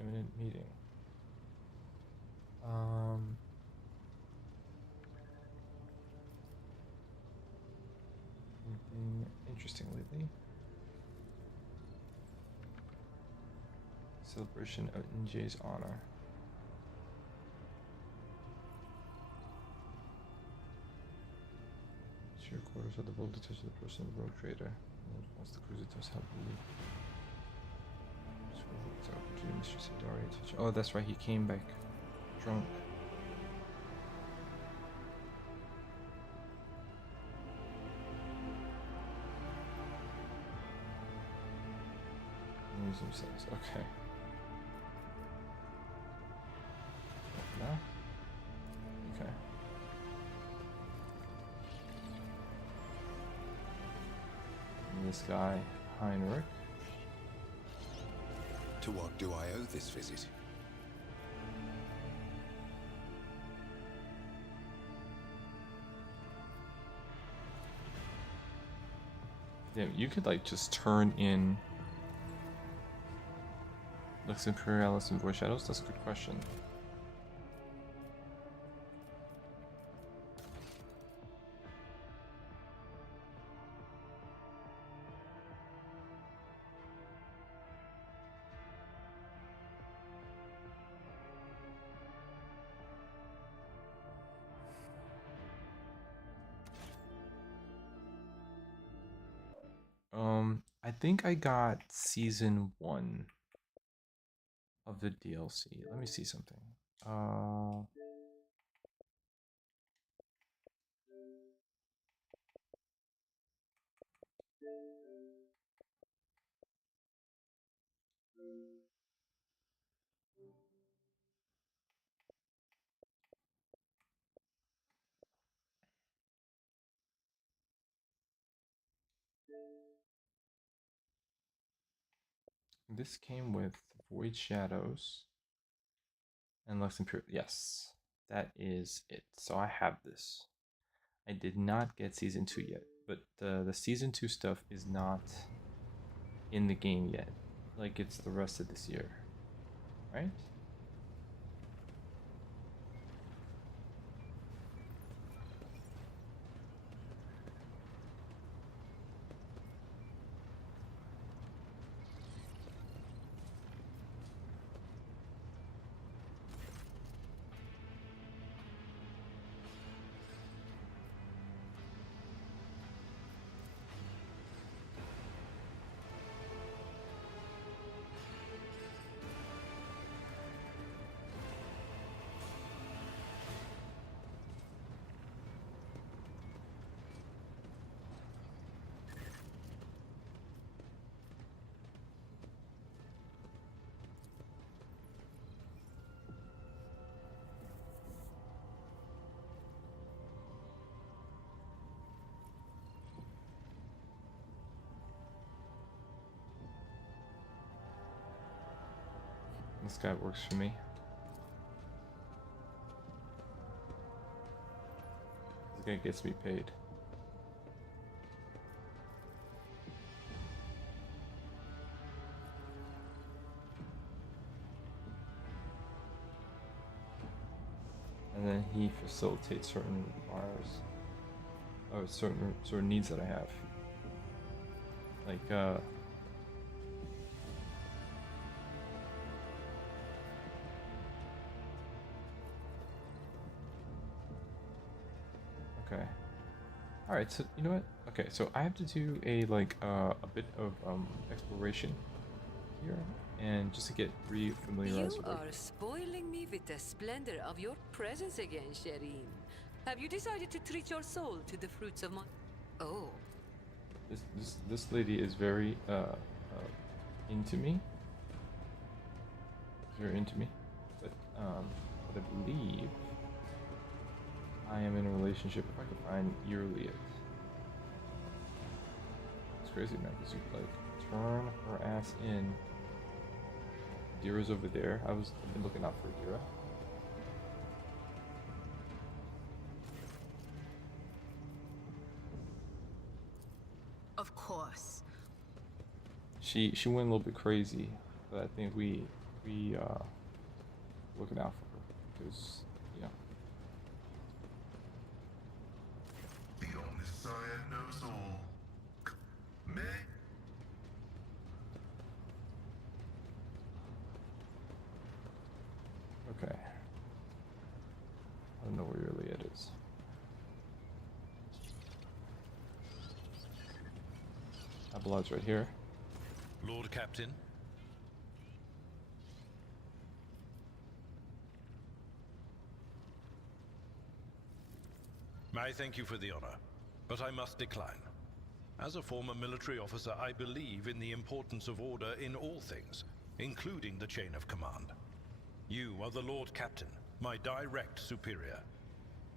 Imminent meeting. Anything interesting lately? Celebration of NJ's honor. Share quarters of the boat to touch the person of the rogue trader. Once the cruiser does help leave. Oh, that's right, he came back drunk. Museum says, okay. No? Okay. And this guy, Heinrich. To what do I owe this visit? Damn, you could like just turn in Lux Imperialis and Void Shadows? That's a good question. I think I got season 1 of the DLC. Let me see something. This came with Void Shadows and Lux Imperial. Yes, that is it. So I have this. I did not get season 2 yet, but the season 2 stuff is not in the game yet. Like it's the rest of this year, right? This guy works for me. This guy gets me paid. And then he facilitates certain requires, or certain needs that I have. Like okay. All right, so you know what? Okay, so I have to do a bit of exploration here, and just to get re-familiarized You with are spoiling me with the splendor of your presence again, Shireen. Have you decided to treat your soul to the fruits of my... Oh, this lady is very into me. Very into me, but I believe I am in a relationship. If I could find yearly it. It's crazy, man, because you like turn her ass in. Dira's over there. I've been looking out for Dira. of course. She went a little bit crazy, but I think we looking out for her because you know. The Omniscient knows all. Me? Okay. I don't know where your Liet is. Abelard's right here. Lord Captain, I thank you for the honor, but I must decline. As a former military officer, I believe in the importance of order in all things, including the chain of command. You are the Lord Captain, my direct superior.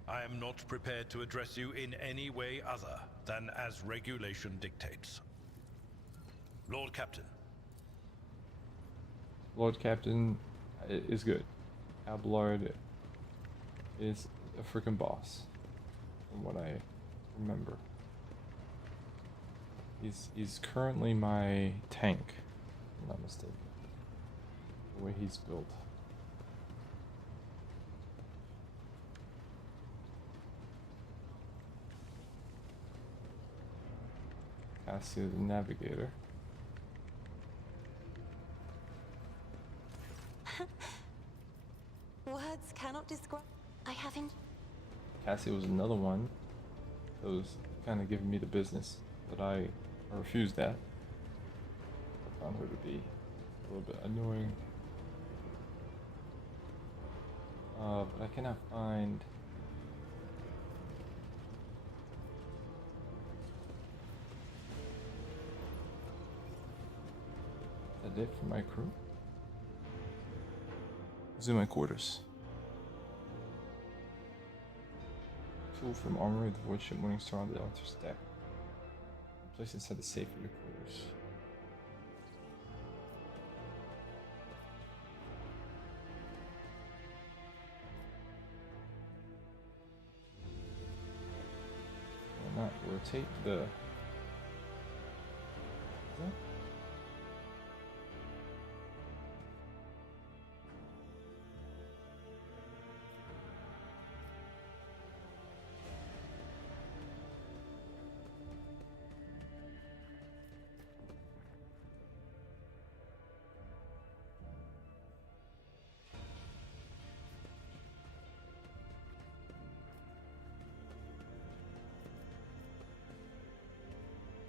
I am not prepared to address you in any way other than as regulation dictates. Lord Captain. Lord Captain is good. Abelard is a freaking boss, from what I remember. He's currently my tank, if I'm not mistaken. The way he's built. Cassia the Navigator. Words cannot describe. I haven't. Cassia was another one that was kind of giving me the business, but I refused that. I found her to be a little bit annoying. But I cannot find. Is that it for my crew? Who's in my quarters? Tool from armor of the void ship Morningstar on the author's deck. Place inside the safe of your quarters. Why not rotate the... Is that?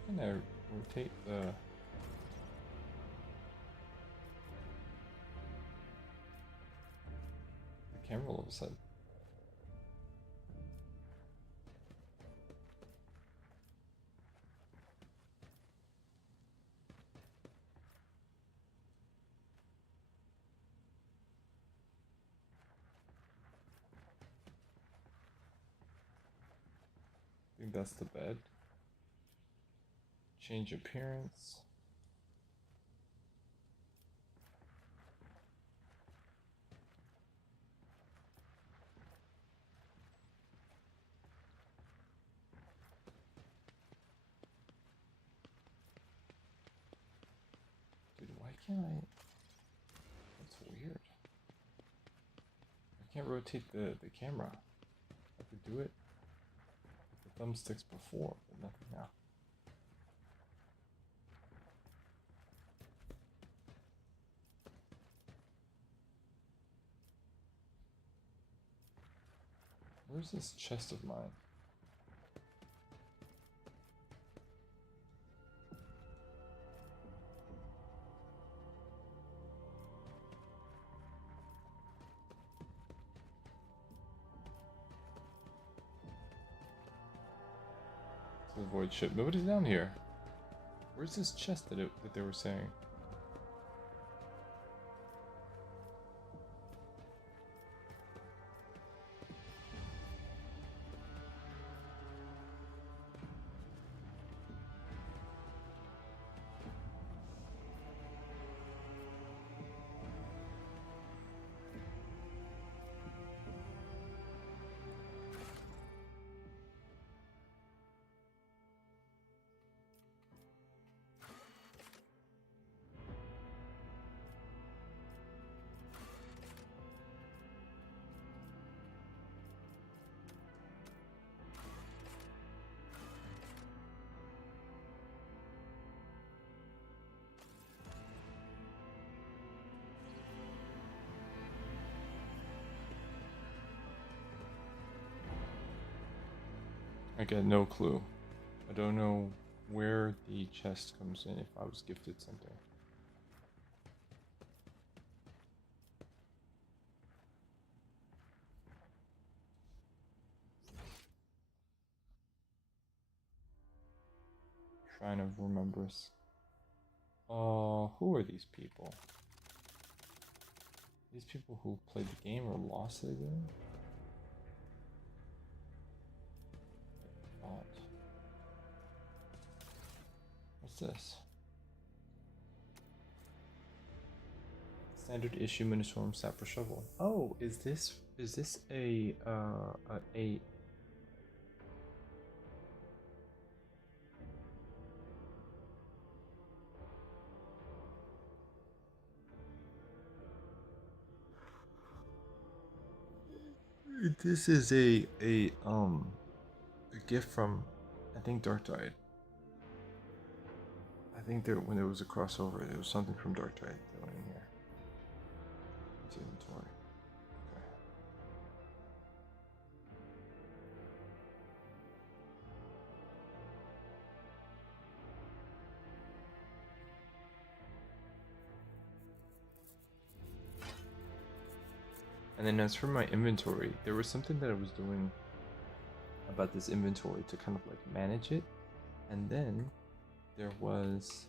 Can I rotate the camera all of a sudden? I think that's the bed. Change appearance. can't I? That's weird. I can't rotate the camera. I could do it with the thumbsticks before, but nothing now. Where's this chest of mine? To avoid ship. Nobody's down here. Where's this chest that they were saying? I get no clue. I don't know where the chest comes in if I was gifted something. Trying to remember. Who are these people? These people who played the game or lost it again? What's this? Standard issue Minotaur Sapper Shovel. Oh, is this a this is a gift from, I think, Dark Tide. I think there, when there was a crossover, there was something from Dark Tide thrown in here. It's inventory. Okay. And then as for my inventory, there was something that I was doing about this inventory to kind of like manage it, and then there was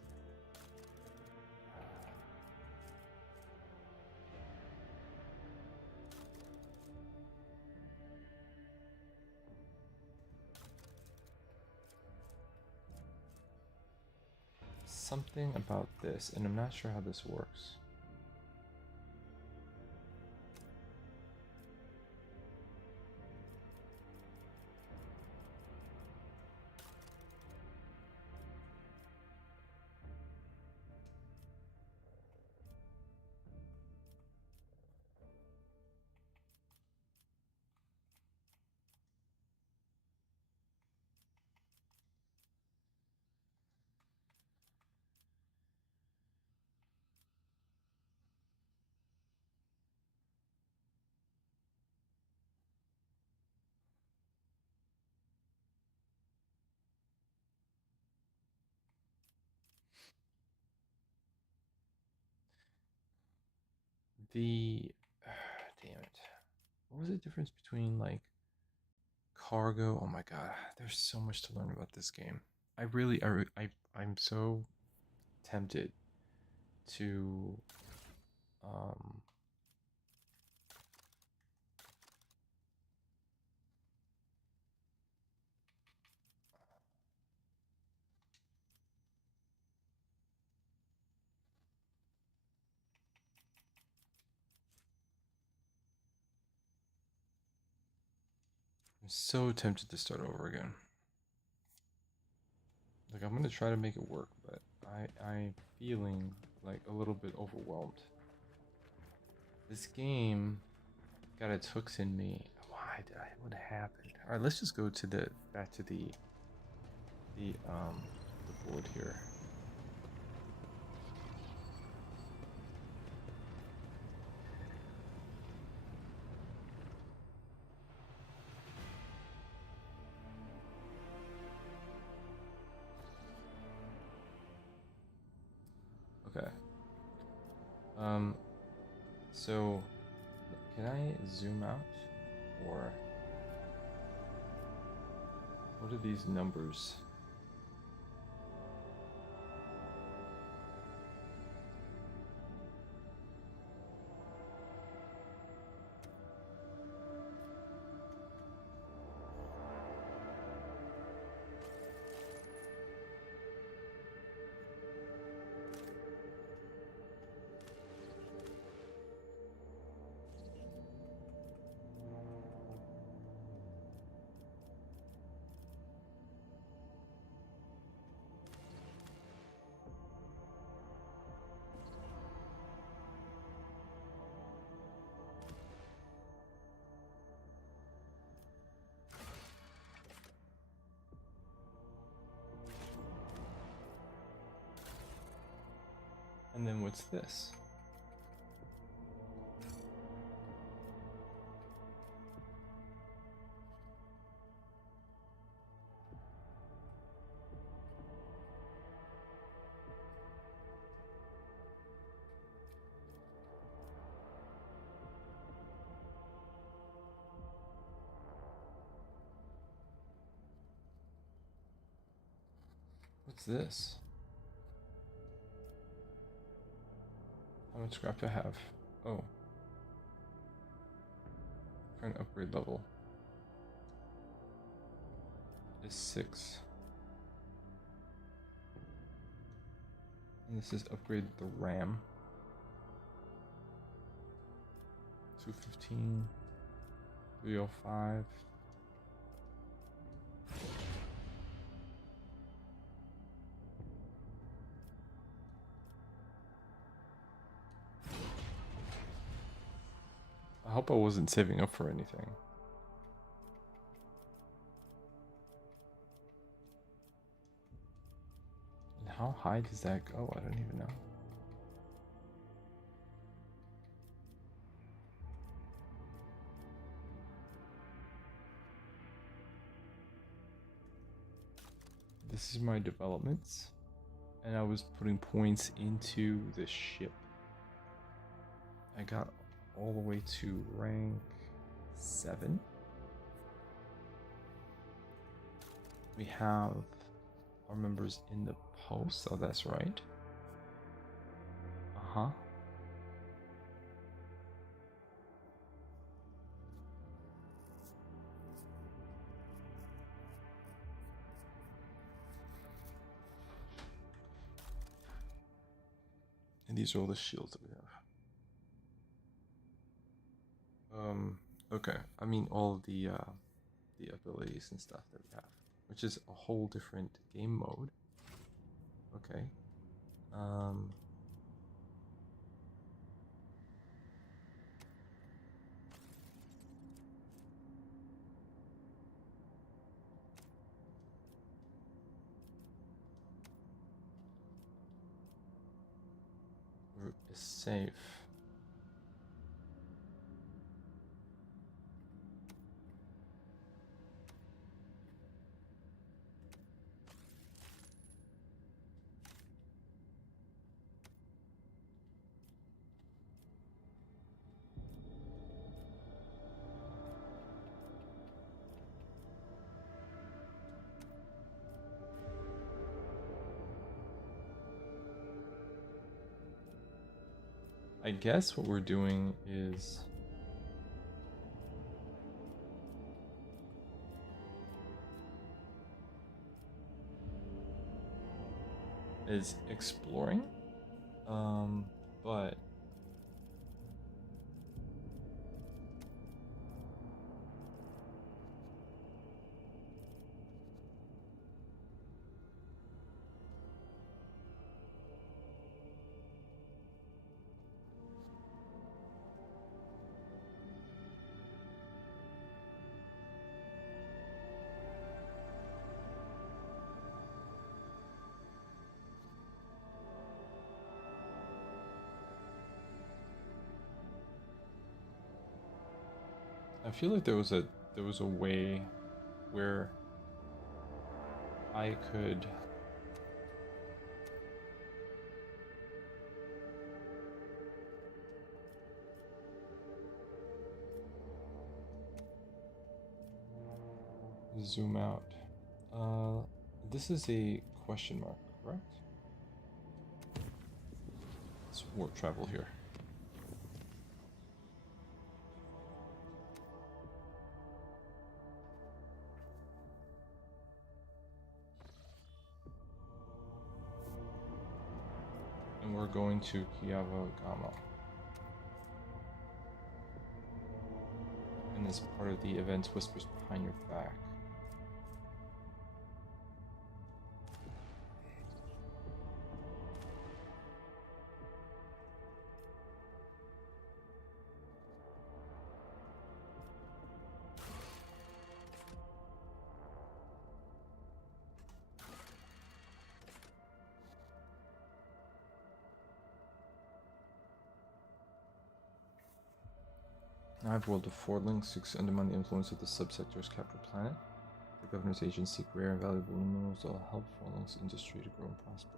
something about this, and I'm not sure how this works. The damn it. What was the difference between like cargo? Oh my god, there's so much to learn about this game. I'm so tempted to um I'm so tempted to start over again. Like I'm gonna try to make it work, but I'm feeling like a little bit overwhelmed. This game got its hooks in me. Why did I? What happened? All right, let's just go to the back to the board here. Okay. So can I zoom out, or what are these numbers? And then what's this? What's this? How much scrap do I have? Oh. Current upgrade level is 6. And this is upgrade the RAM. 215, 305. I hope I wasn't saving up for anything. And how high does that go? I don't even know. This is my developments, and I was putting points into the ship. I got all the way to rank 7. We have our members in the post. Oh, that's right. Uh-huh. And these are all the shields that we have. Okay. I mean all the abilities and stuff that we have, which is a whole different game mode. Okay. Route is safe. I guess what we're doing is exploring, but I feel like there was a way where I could zoom out. This is a question mark, correct? Let's warp travel here. And we're going to Kiava Gama. And as part of the event, whispers behind your back. I've World of Fordling seeks to undermine the influence of the subsector's capital planet. The governor's agents seek rare and valuable minerals that will help Fordling's industry to grow and prosper.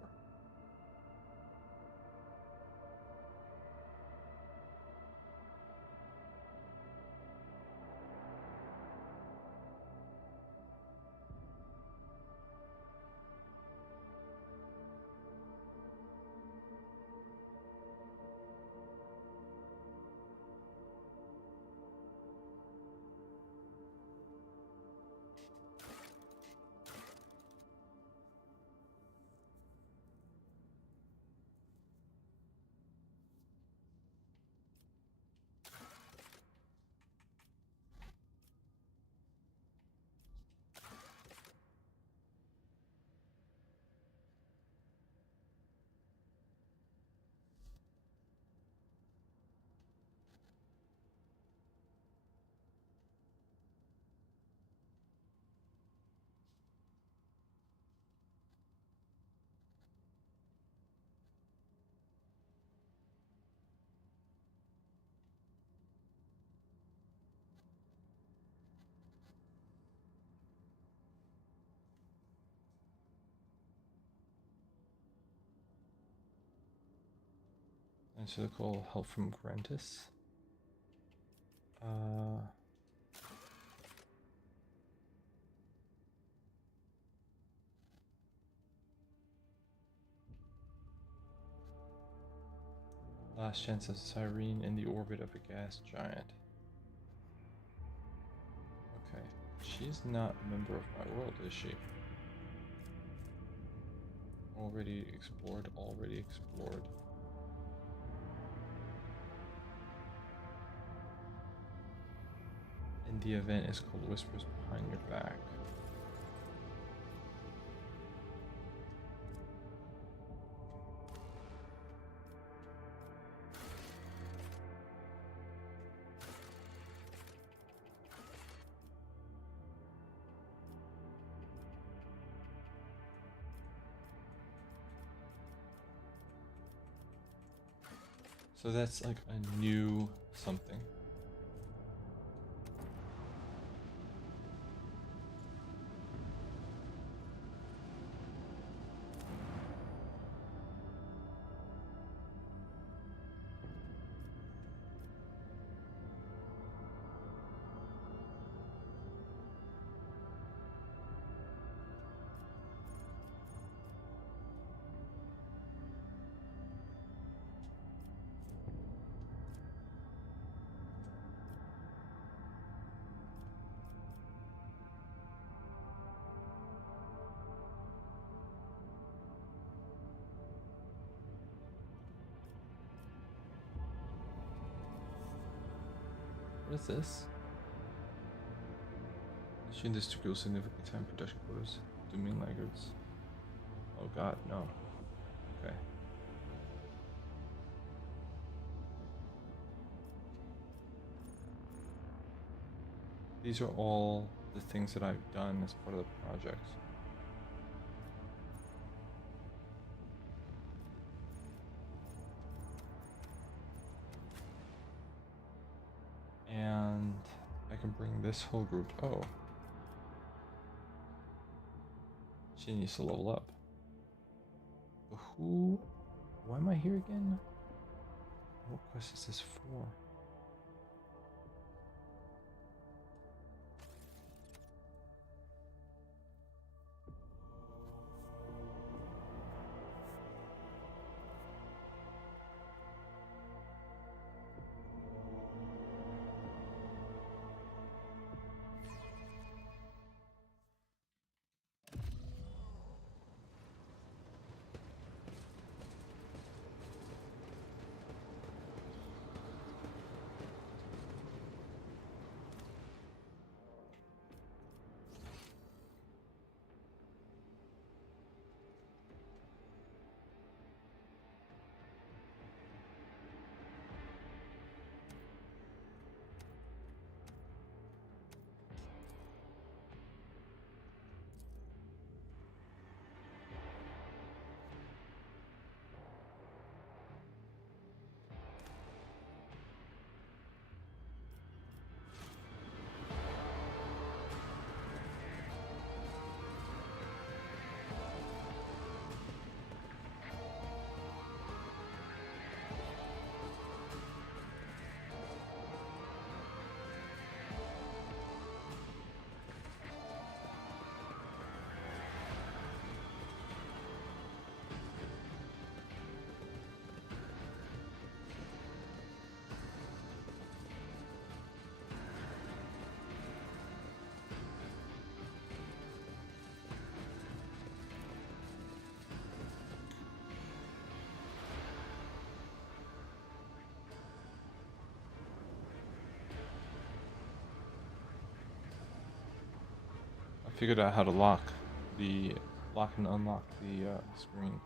And so they call help from Grantis. Last chance of Cyrene in the orbit of a gas giant. Okay, she's not a member of my world, is she? Already explored, already explored. And the event is called Whispers Behind Your Back. So that's like a new something. What is this? Machine this to grow significant time production quotas. Dooming laggards. Oh god, no. Okay. These are all the things that I've done as part of the project. And I can can bring this whole group. Oh. She needs to level up. But who? Why am I here again? What quest is this for? Figured out how to lock and unlock the screen.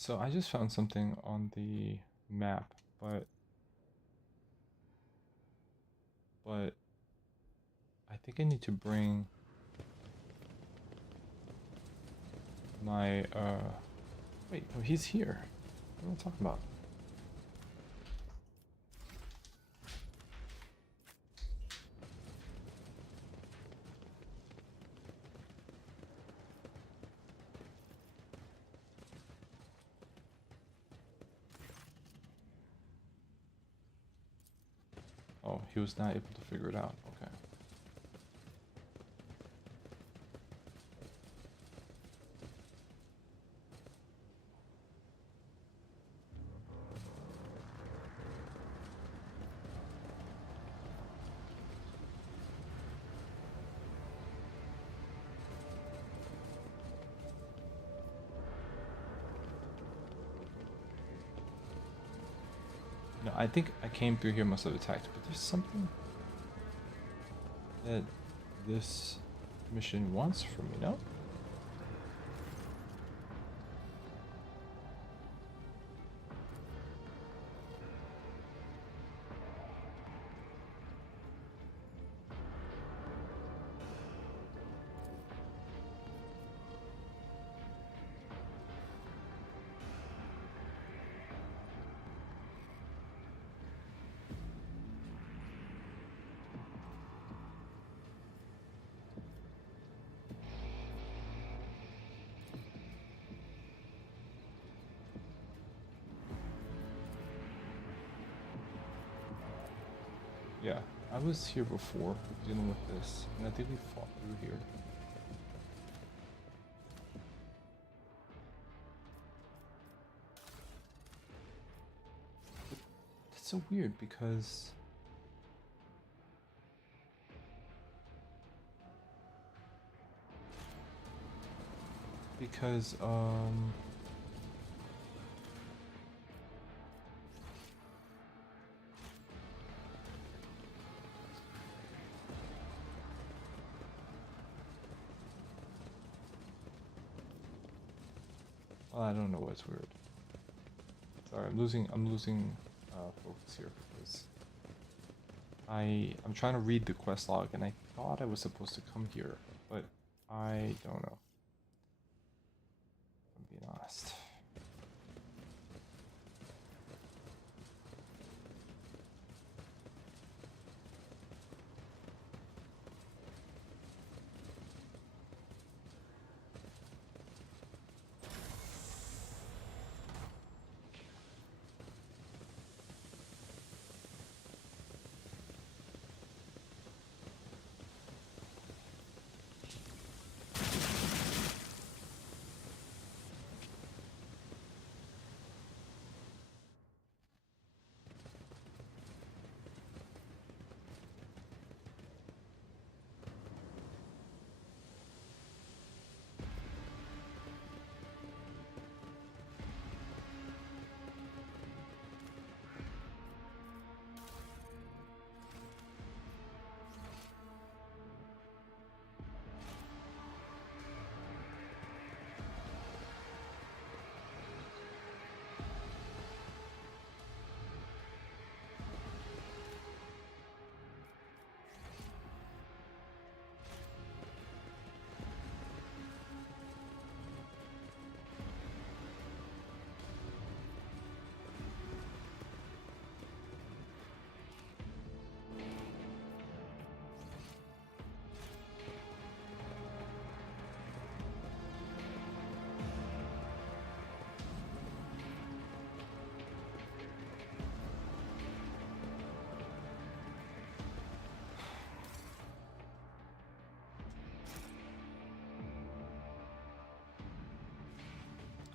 So I just found something on the map, but I think I need to bring my wait, no, he's here. What am I talking about? Oh, he was not able to figure it out. Okay. No, I think I came through here, must have attacked, but there's something that this mission wants from me, no? Yeah, I was here before dealing with this, and I think we fought through here. But that's so weird because Because well, I don't know what's weird. Sorry, I'm losing focus here because I'm trying to read the quest log and I thought I was supposed to come here, but I don't know. If I'm being honest.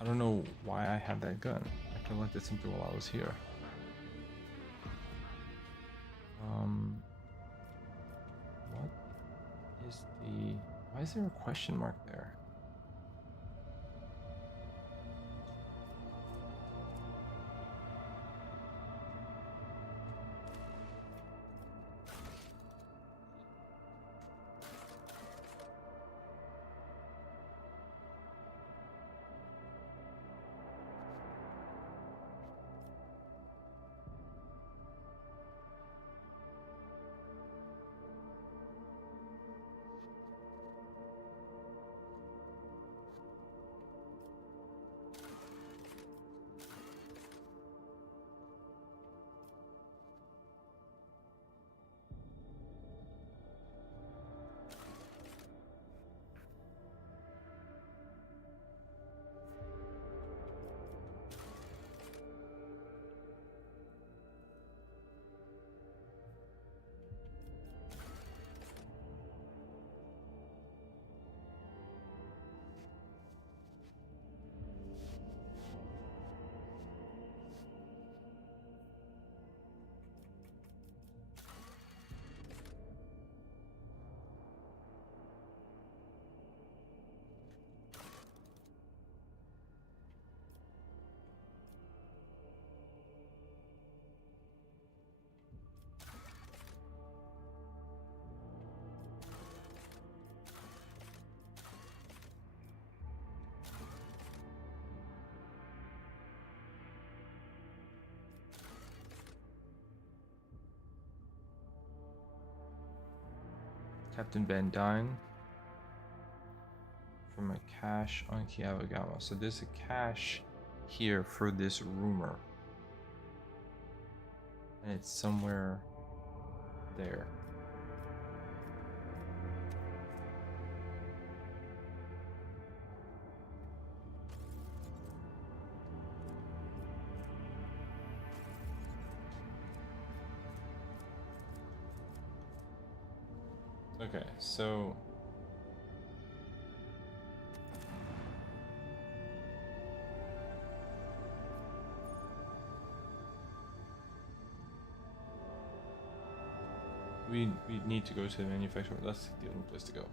I don't know why I have that gun. I collected something while I was here. What is the... Why is there a question mark there? Captain Van Dyne from a cache on Kiawagama. So there's a cache here for this rumor. And it's somewhere there. Okay, so we need to go to the manufacturer. That's the only place to go.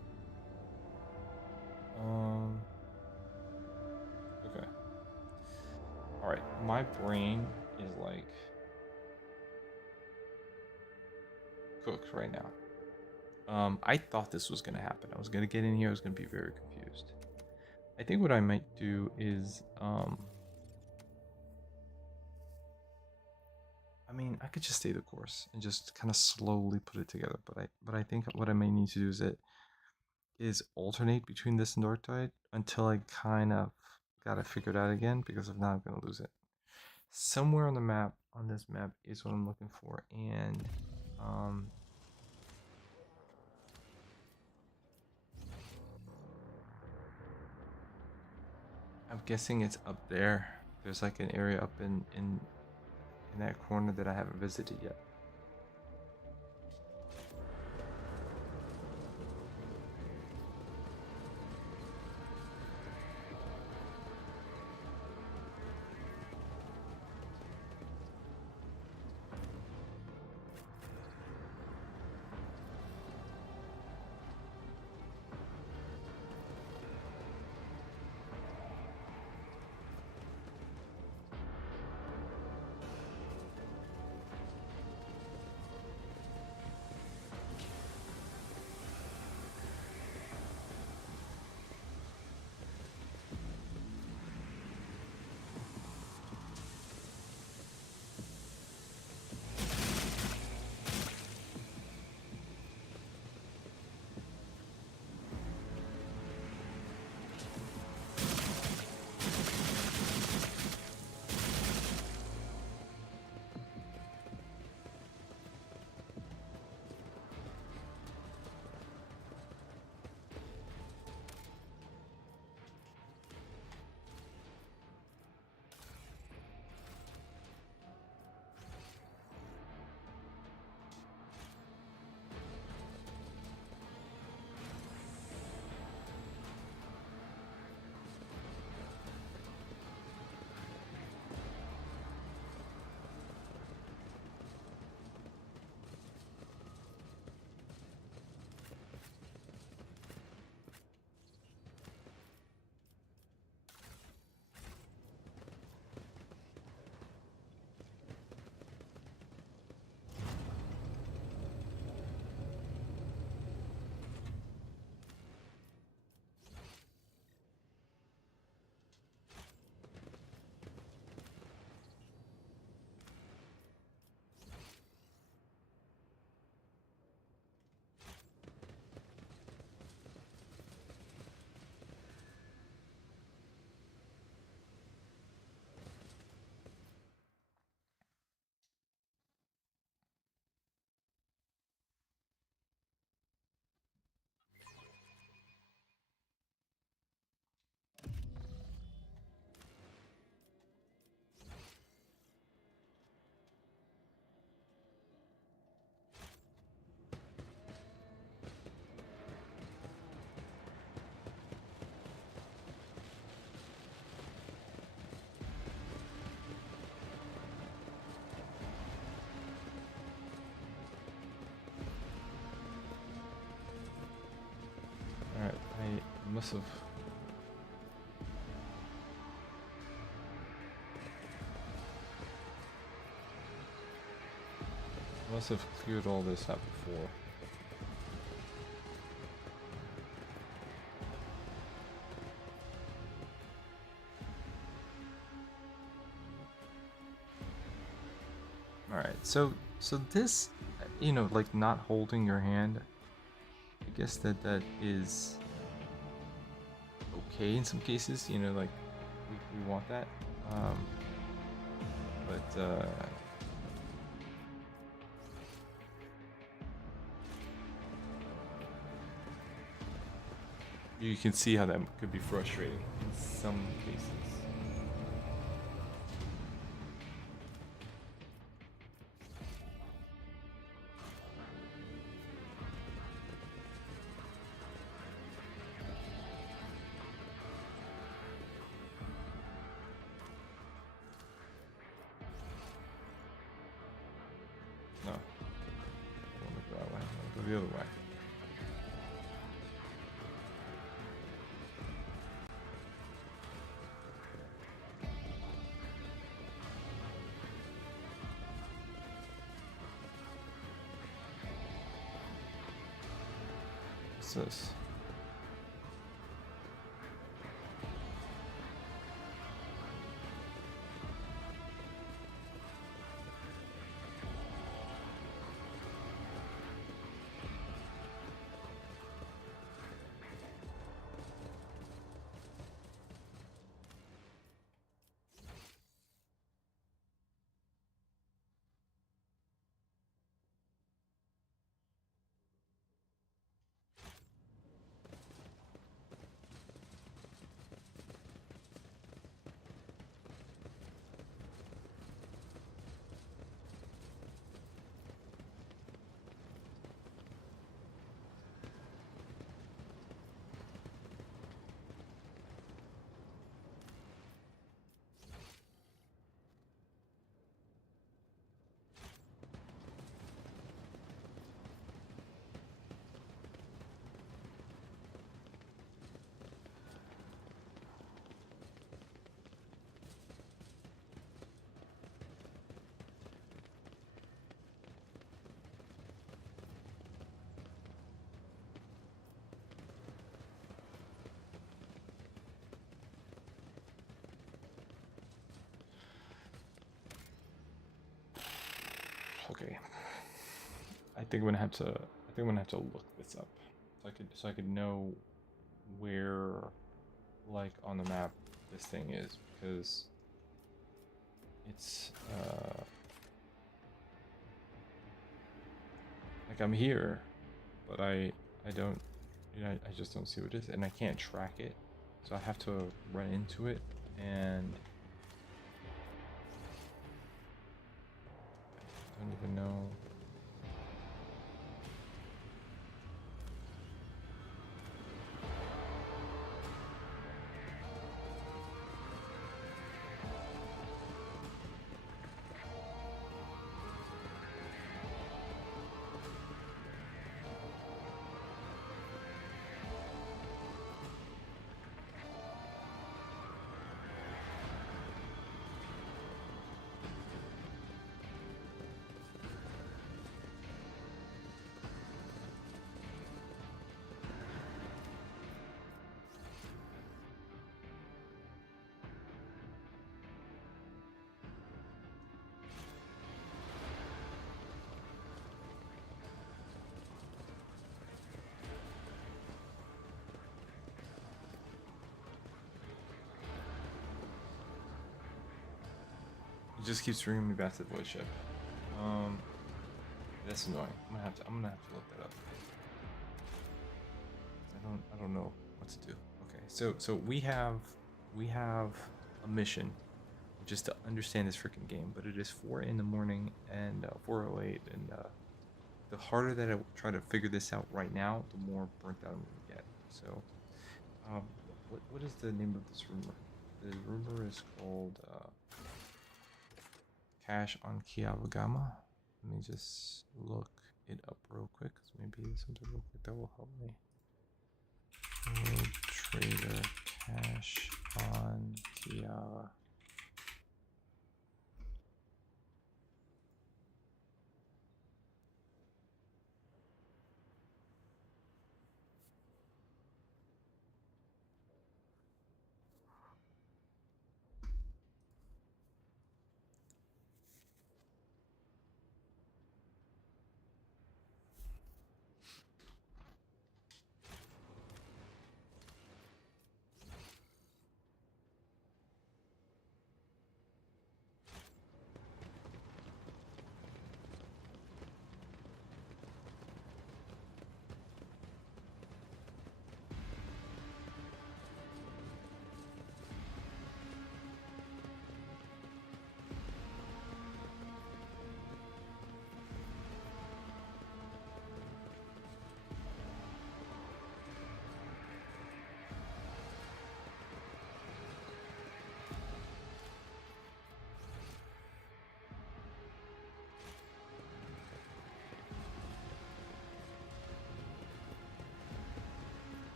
my brain is like cooked right now. I thought this was gonna happen. I was gonna get in here. I was gonna be very confused. I think what I might do is, I mean, I could just stay the course and just kind of slowly put it together. But I think what I may need to do is alternate between this and Dark Tide until I kind of got it figured out again. Because if not, I'm gonna lose it. Somewhere on the map, on this map, is what I'm looking for, and I'm guessing it's up there. There's like an area up in that corner that I haven't visited yet. Alright, I must have cleared all this up before. Alright, so this, you know, like not holding your hand, I guess that is okay in some cases, you know, like we want that. But you can see how that could be frustrating in some cases. No. Don't look that way. I'll go the other way. What's this? Okay. I think I'm gonna have to. I think I'm gonna have to look this up, so I could know where, like, on the map this thing is, because it's like I'm here, but I don't, you know, I just don't see what it is, and I can't track it, so I have to run into it, and I don't even know. It just keeps bringing me back to the void ship. That's annoying. I'm gonna have to look that up. I don't know what to do. Okay, so we have a mission, which is to understand this freaking game. But it is 4 in the morning and 4:08, and the harder that I try to figure this out right now, the more burnt out I'm gonna get. So, um, what is the name of this rumor? The rumor is called Cash on Kiavagama. Let me just look it up real quick, because maybe there's something real quick that will help me. Rogue Trader Cash on Kiava.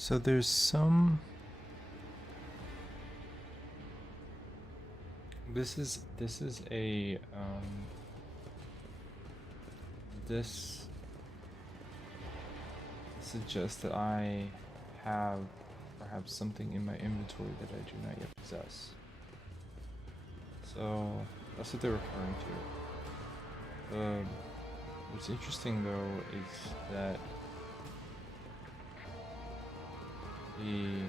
So there's some. This is a this suggests that I have perhaps something in my inventory that I do not yet possess. So that's what they're referring to. What's interesting though is that the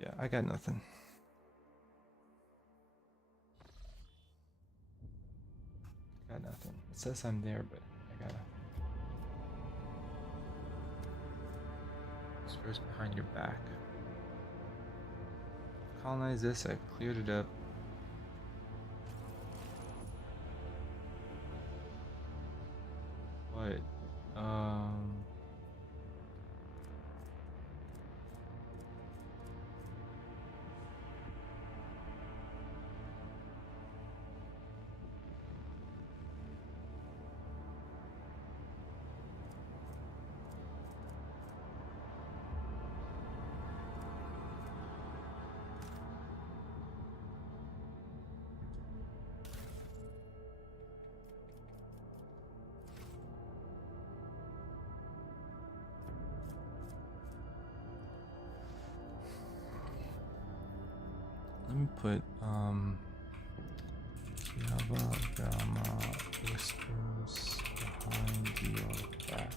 yeah, I got nothing. Got nothing. It says I'm there, but I got nothing. Spares behind your back. Colonize this, I've cleared it up. But, let me put, Java Gamma whispers behind your back.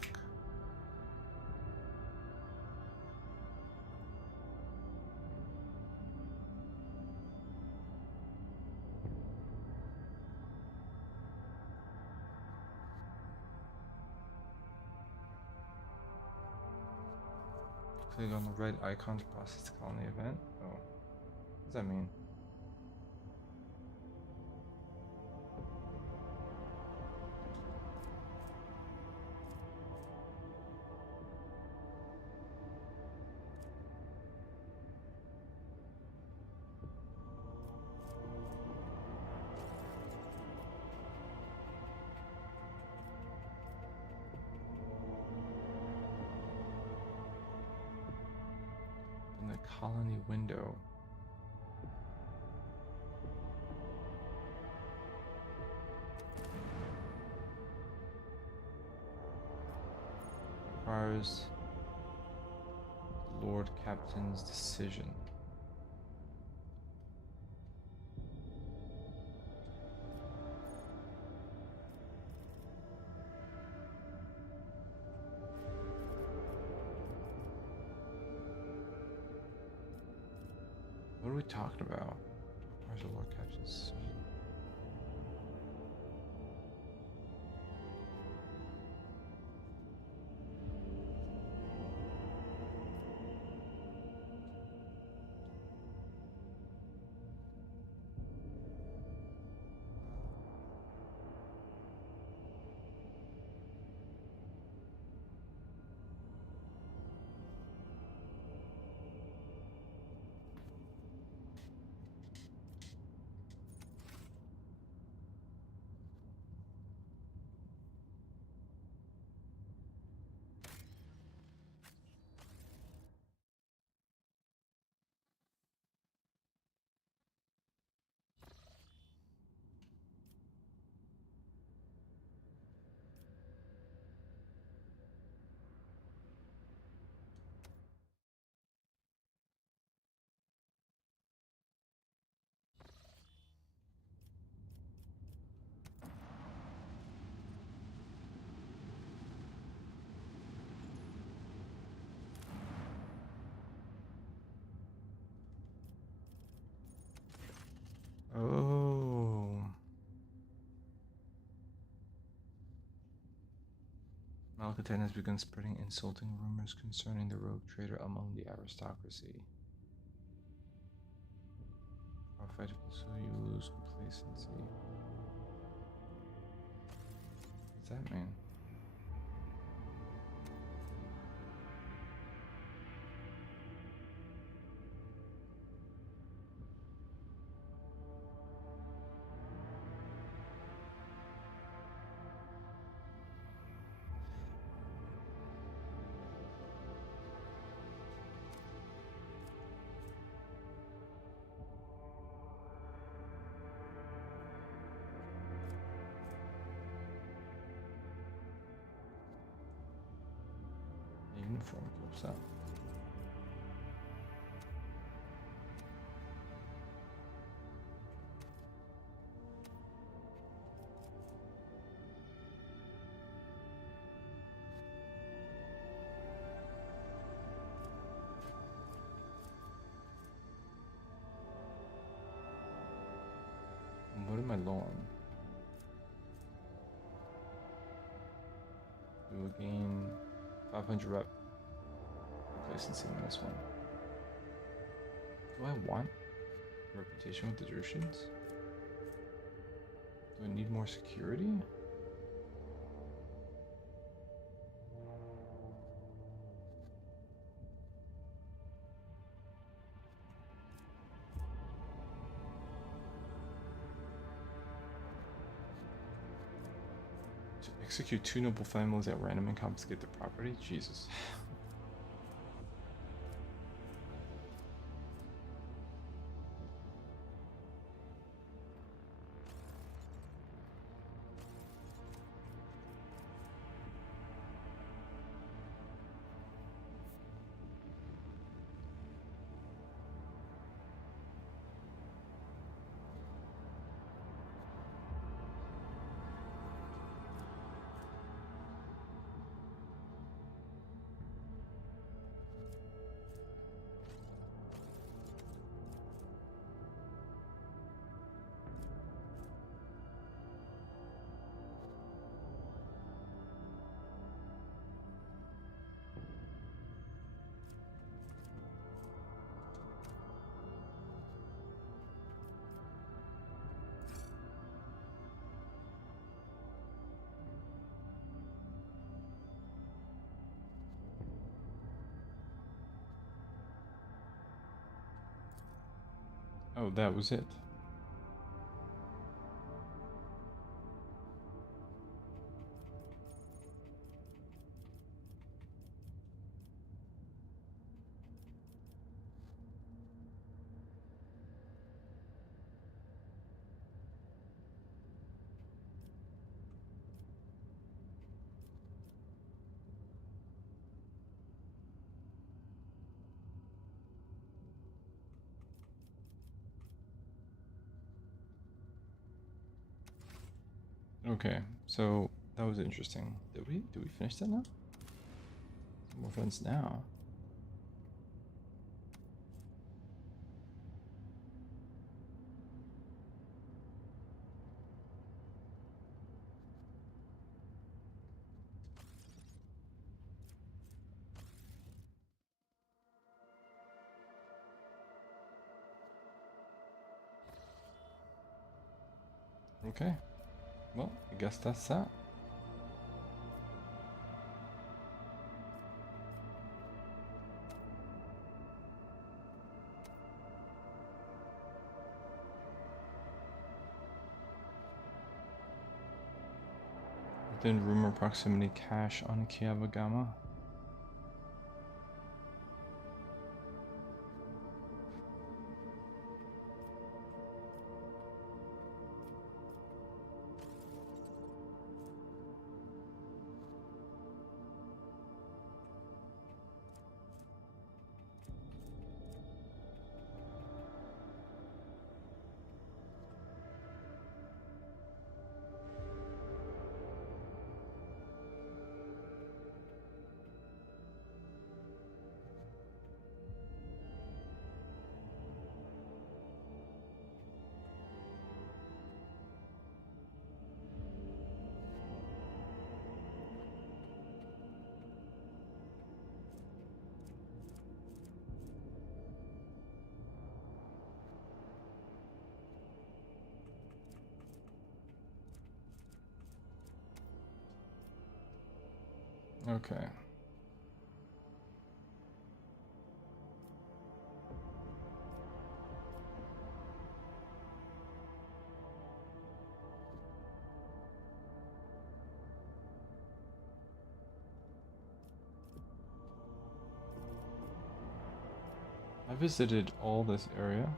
Click on the red icon to process the colony event. Oh, what does that mean? In the colony window. Requires Lord Captain's decision. What are we talking about? Requires the Lord Captain's decision. Bo-Katan has begun spreading insulting rumors concerning the rogue trader among the aristocracy. Our fight so you lose complacency. What's that mean? Uniform, what's that? What am I low on? We will gain 500 rep complacency in this one. Do I want reputation with the Drusians? Do I need more security? To execute 2 noble families at random and confiscate their property? Jesus. Oh, that was it. Okay, so that was interesting. Did we finish that now? Some more friends now. Okay. Well, I guess that's that. Within rumor proximity cache on Kiavagama. Okay. I visited all this area.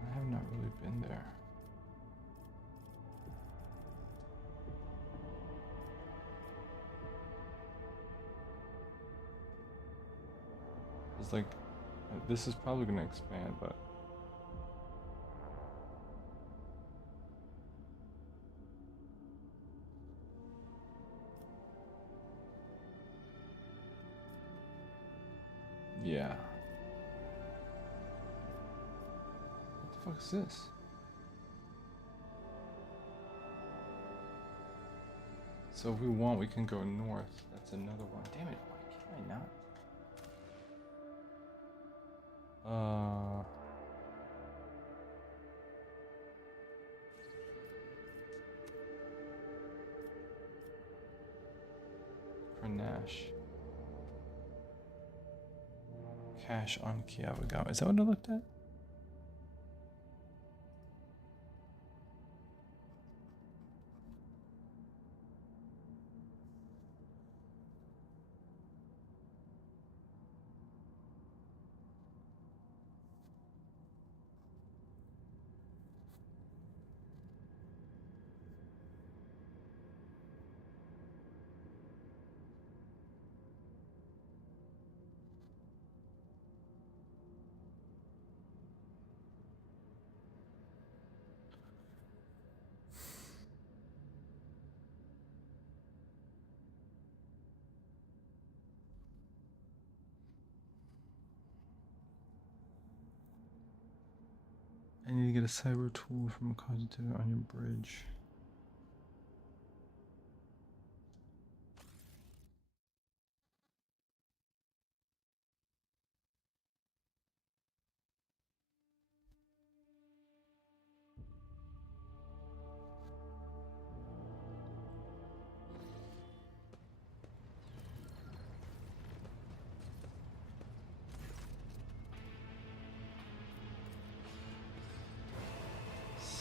I have not really been there. It's like, this is probably gonna expand, but yeah. What the fuck is this? So if we want, we can go north. That's another one. Damn it, why can I not? Grenache. Cash on Kiavagama. Is that what I looked at? I need to get a cyber tool from a cogitator on your bridge.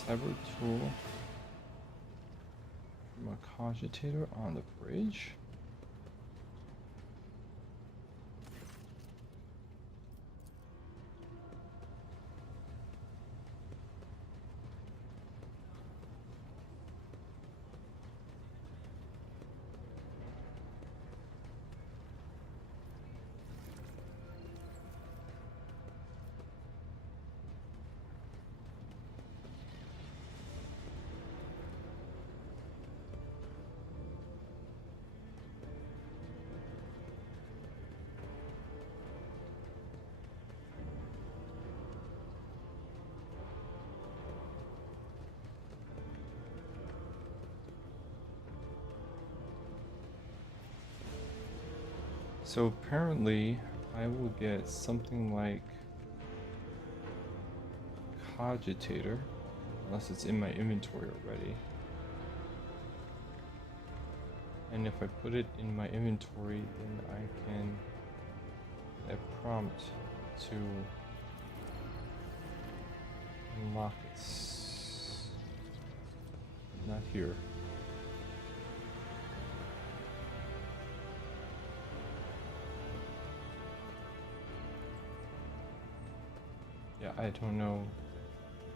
Cyber tool from a cogitator on the bridge. So apparently I will get something like cogitator, unless it's in my inventory already. And if I put it in my inventory, then I can get a prompt to unlock it. Not here. Yeah, I don't know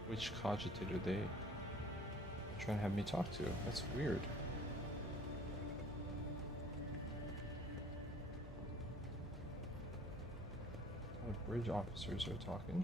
which cogitator they trying to have me talk to. That's weird. The bridge officers are talking.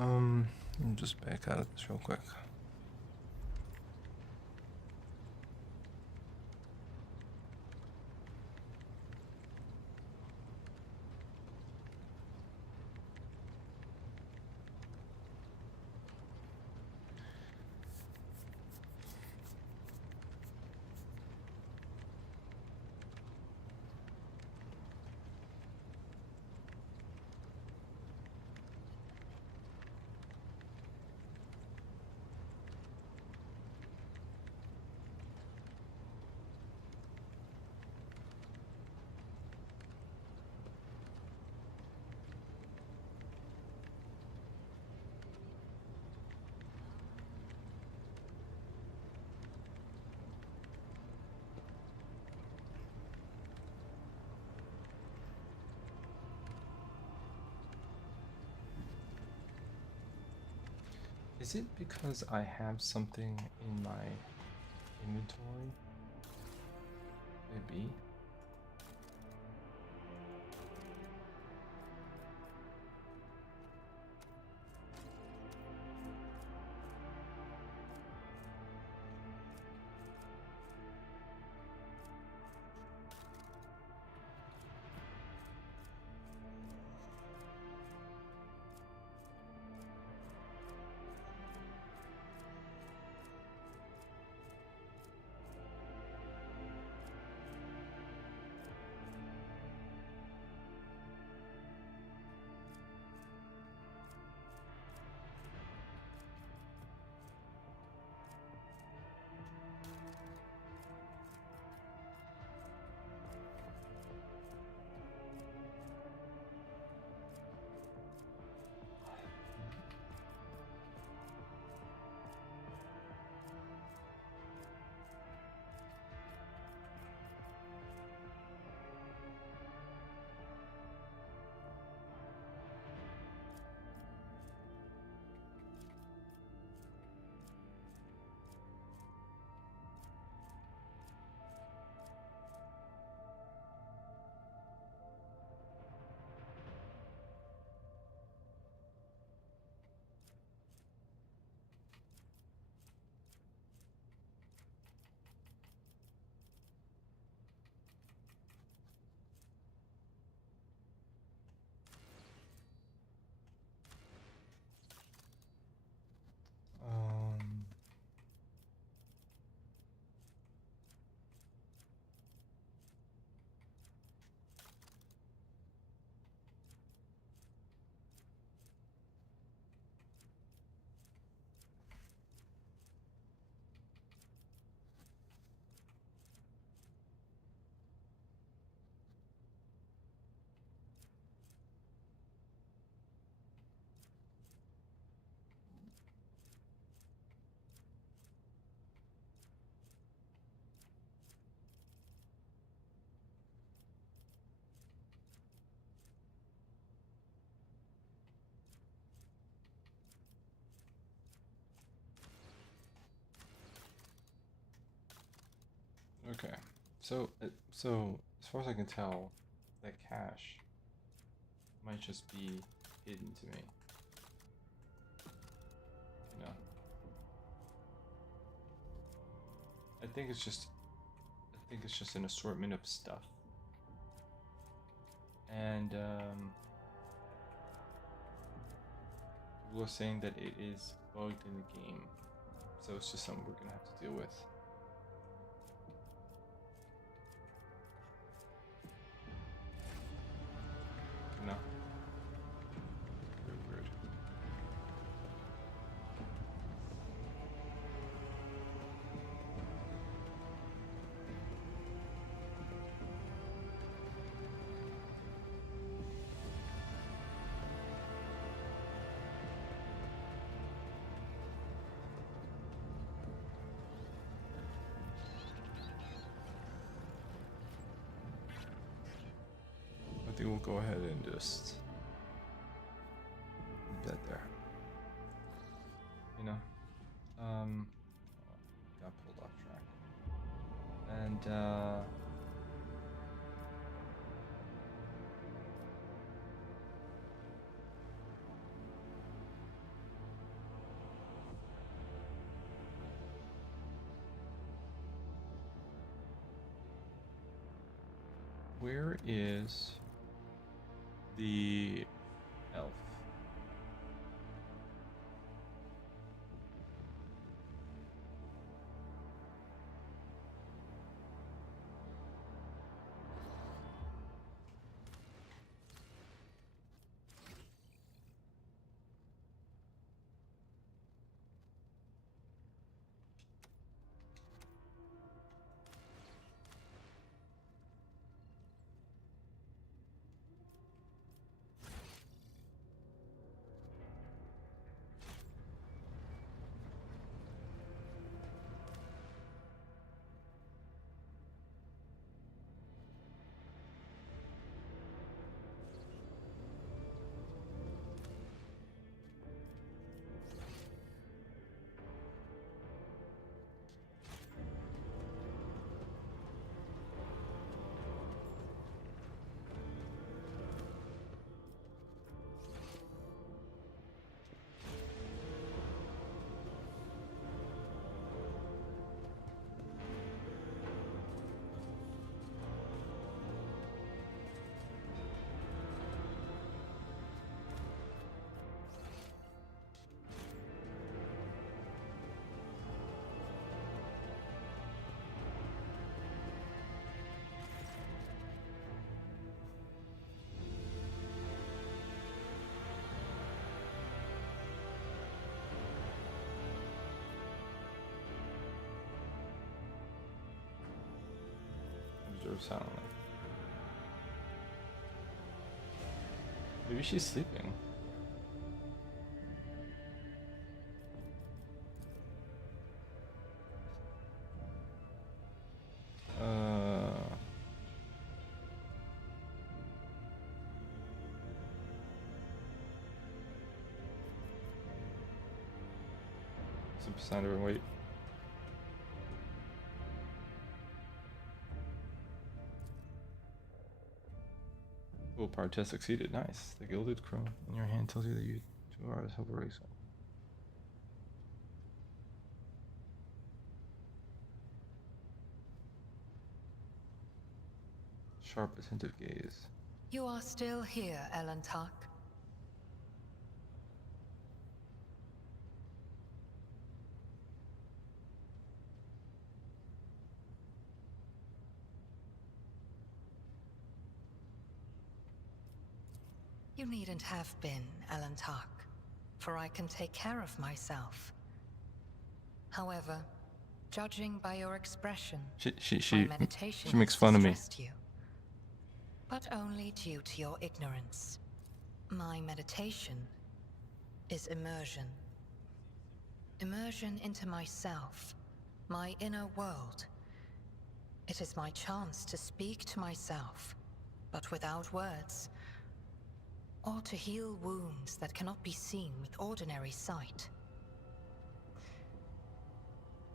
Let me just back out of this real quick. Is it because I have something in my inventory? Maybe. Um, okay. So as far as I can tell, that cache might just be hidden to me. You know, I think it's just an assortment of stuff, and people are saying that it is bugged in the game, so it's just something we're gonna have to deal with. You know, very weird. I think we'll go ahead and just leave that there. You know, got pulled off track, and where is the elf? Observe silently. Maybe she's sleeping. Some sign of her wait. Willpower test succeeded. Nice. The gilded crown in your hand tells you that you 2 hours have already so. Sharp, attentive gaze. You are still here, Elantark. You needn't have been, Elantark, for I can take care of myself. However, judging by your expression, my meditation she makes has fun of me. distressed you. But only due to your ignorance. My meditation is immersion. Immersion into myself, my inner world. It is my chance to speak to myself, but without words, or to heal wounds that cannot be seen with ordinary sight.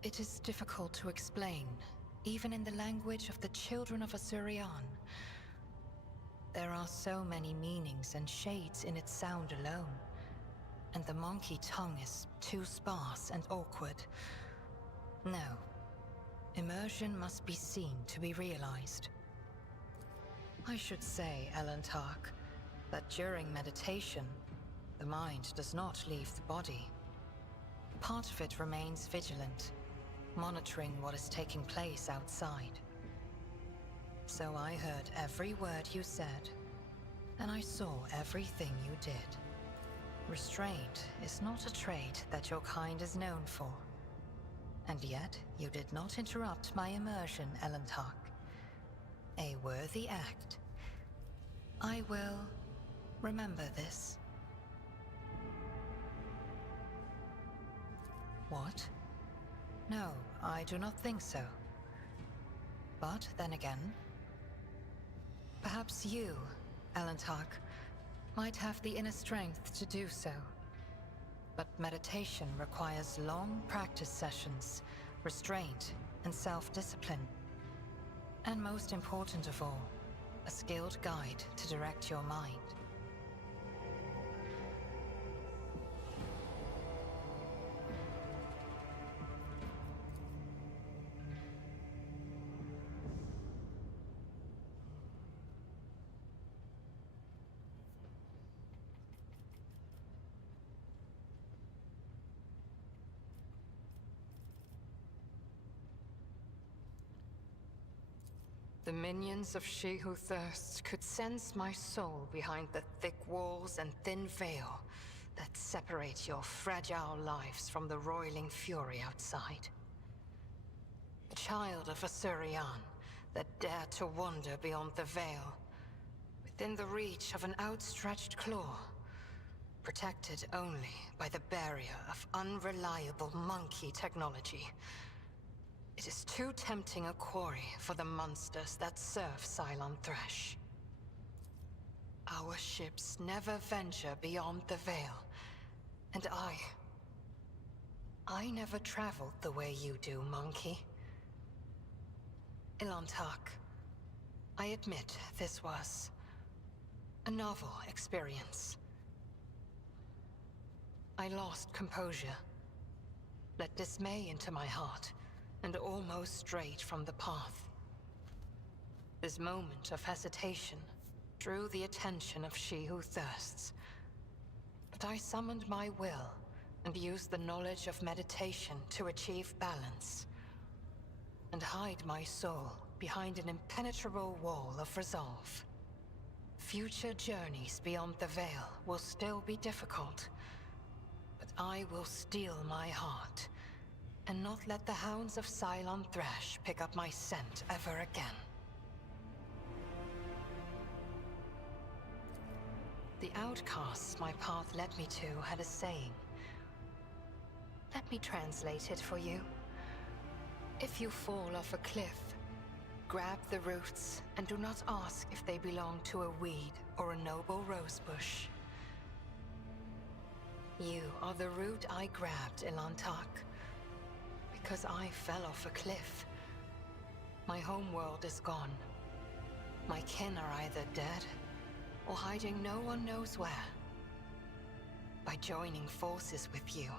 It is difficult to explain, even in the language of the children of Asurian. There are so many meanings and shades in its sound alone, and the monkey tongue is too sparse and awkward. No. Immersion must be seen to be realized. I should say, Elantark, that during meditation, the mind does not leave the body. Part of it remains vigilant, monitoring what is taking place outside. So I heard every word you said, and I saw everything you did. Restraint is not a trait that your kind is known for. And yet, you did not interrupt my immersion, Elantark. A worthy act. I will remember this. What? No, I do not think so. But then again, perhaps you, Elantark, might have the inner strength to do so. But meditation requires long practice sessions, restraint, and self-discipline. And most important of all, a skilled guide to direct your mind. The minions of She Who Thirsts could sense my soul behind the thick walls and thin veil that separate your fragile lives from the roiling fury outside. The child of Asurian that dared to wander beyond the veil, within the reach of an outstretched claw, protected only by the barrier of unreliable monkey technology. It is too tempting a quarry for the monsters that serve Cylon Thresh. Our ships never venture beyond the veil, and I never traveled the way you do, monkey. Ilantak, I admit this was a novel experience. I lost composure, let dismay into my heart, and almost strayed from the path. This moment of hesitation drew the attention of She Who Thirsts. But I summoned my will and used the knowledge of meditation to achieve balance, and hide my soul behind an impenetrable wall of resolve. Future journeys beyond the veil will still be difficult, but I will steel my heart and not let the hounds of Cylon Thresh pick up my scent ever again. The outcasts my path led me to had a saying. Let me translate it for you. If you fall off a cliff, grab the roots and do not ask if they belong to a weed or a noble rosebush. You are the root I grabbed, Ilantak. Because I fell off a cliff. My homeworld is gone. My kin are either dead or hiding no one knows where. By joining forces with you,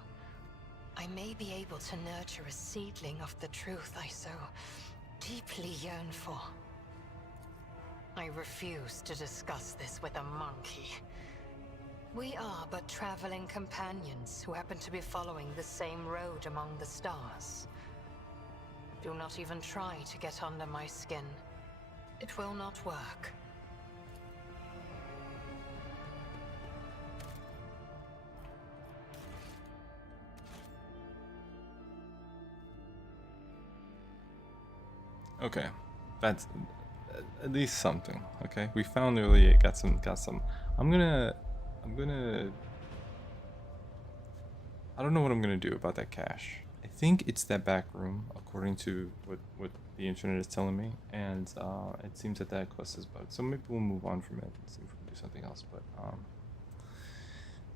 I may be able to nurture a seedling of the truth I so deeply yearn for. I refuse to discuss this with a monkey. We are but traveling companions who happen to be following the same road among the stars. Do not even try to get under my skin. It will not work. Okay, that's at least something. Okay, we found early. Got some. I'm gonna. I don't know what I'm gonna do about that cache. I think it's that back room, according to what the internet is telling me, and it seems that quest is bugged. So maybe we'll move on from it and see if we can do something else. But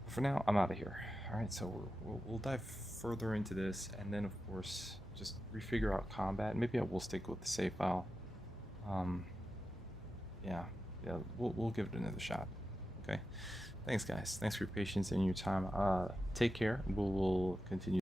for now, I'm out of here. All right, so we'll dive further into this, and then of course just refigure out combat. Maybe I will stick with the save file. Yeah, we'll give it another shot. Okay, thanks guys. Thanks for your patience and your time. Take care. We'll continue.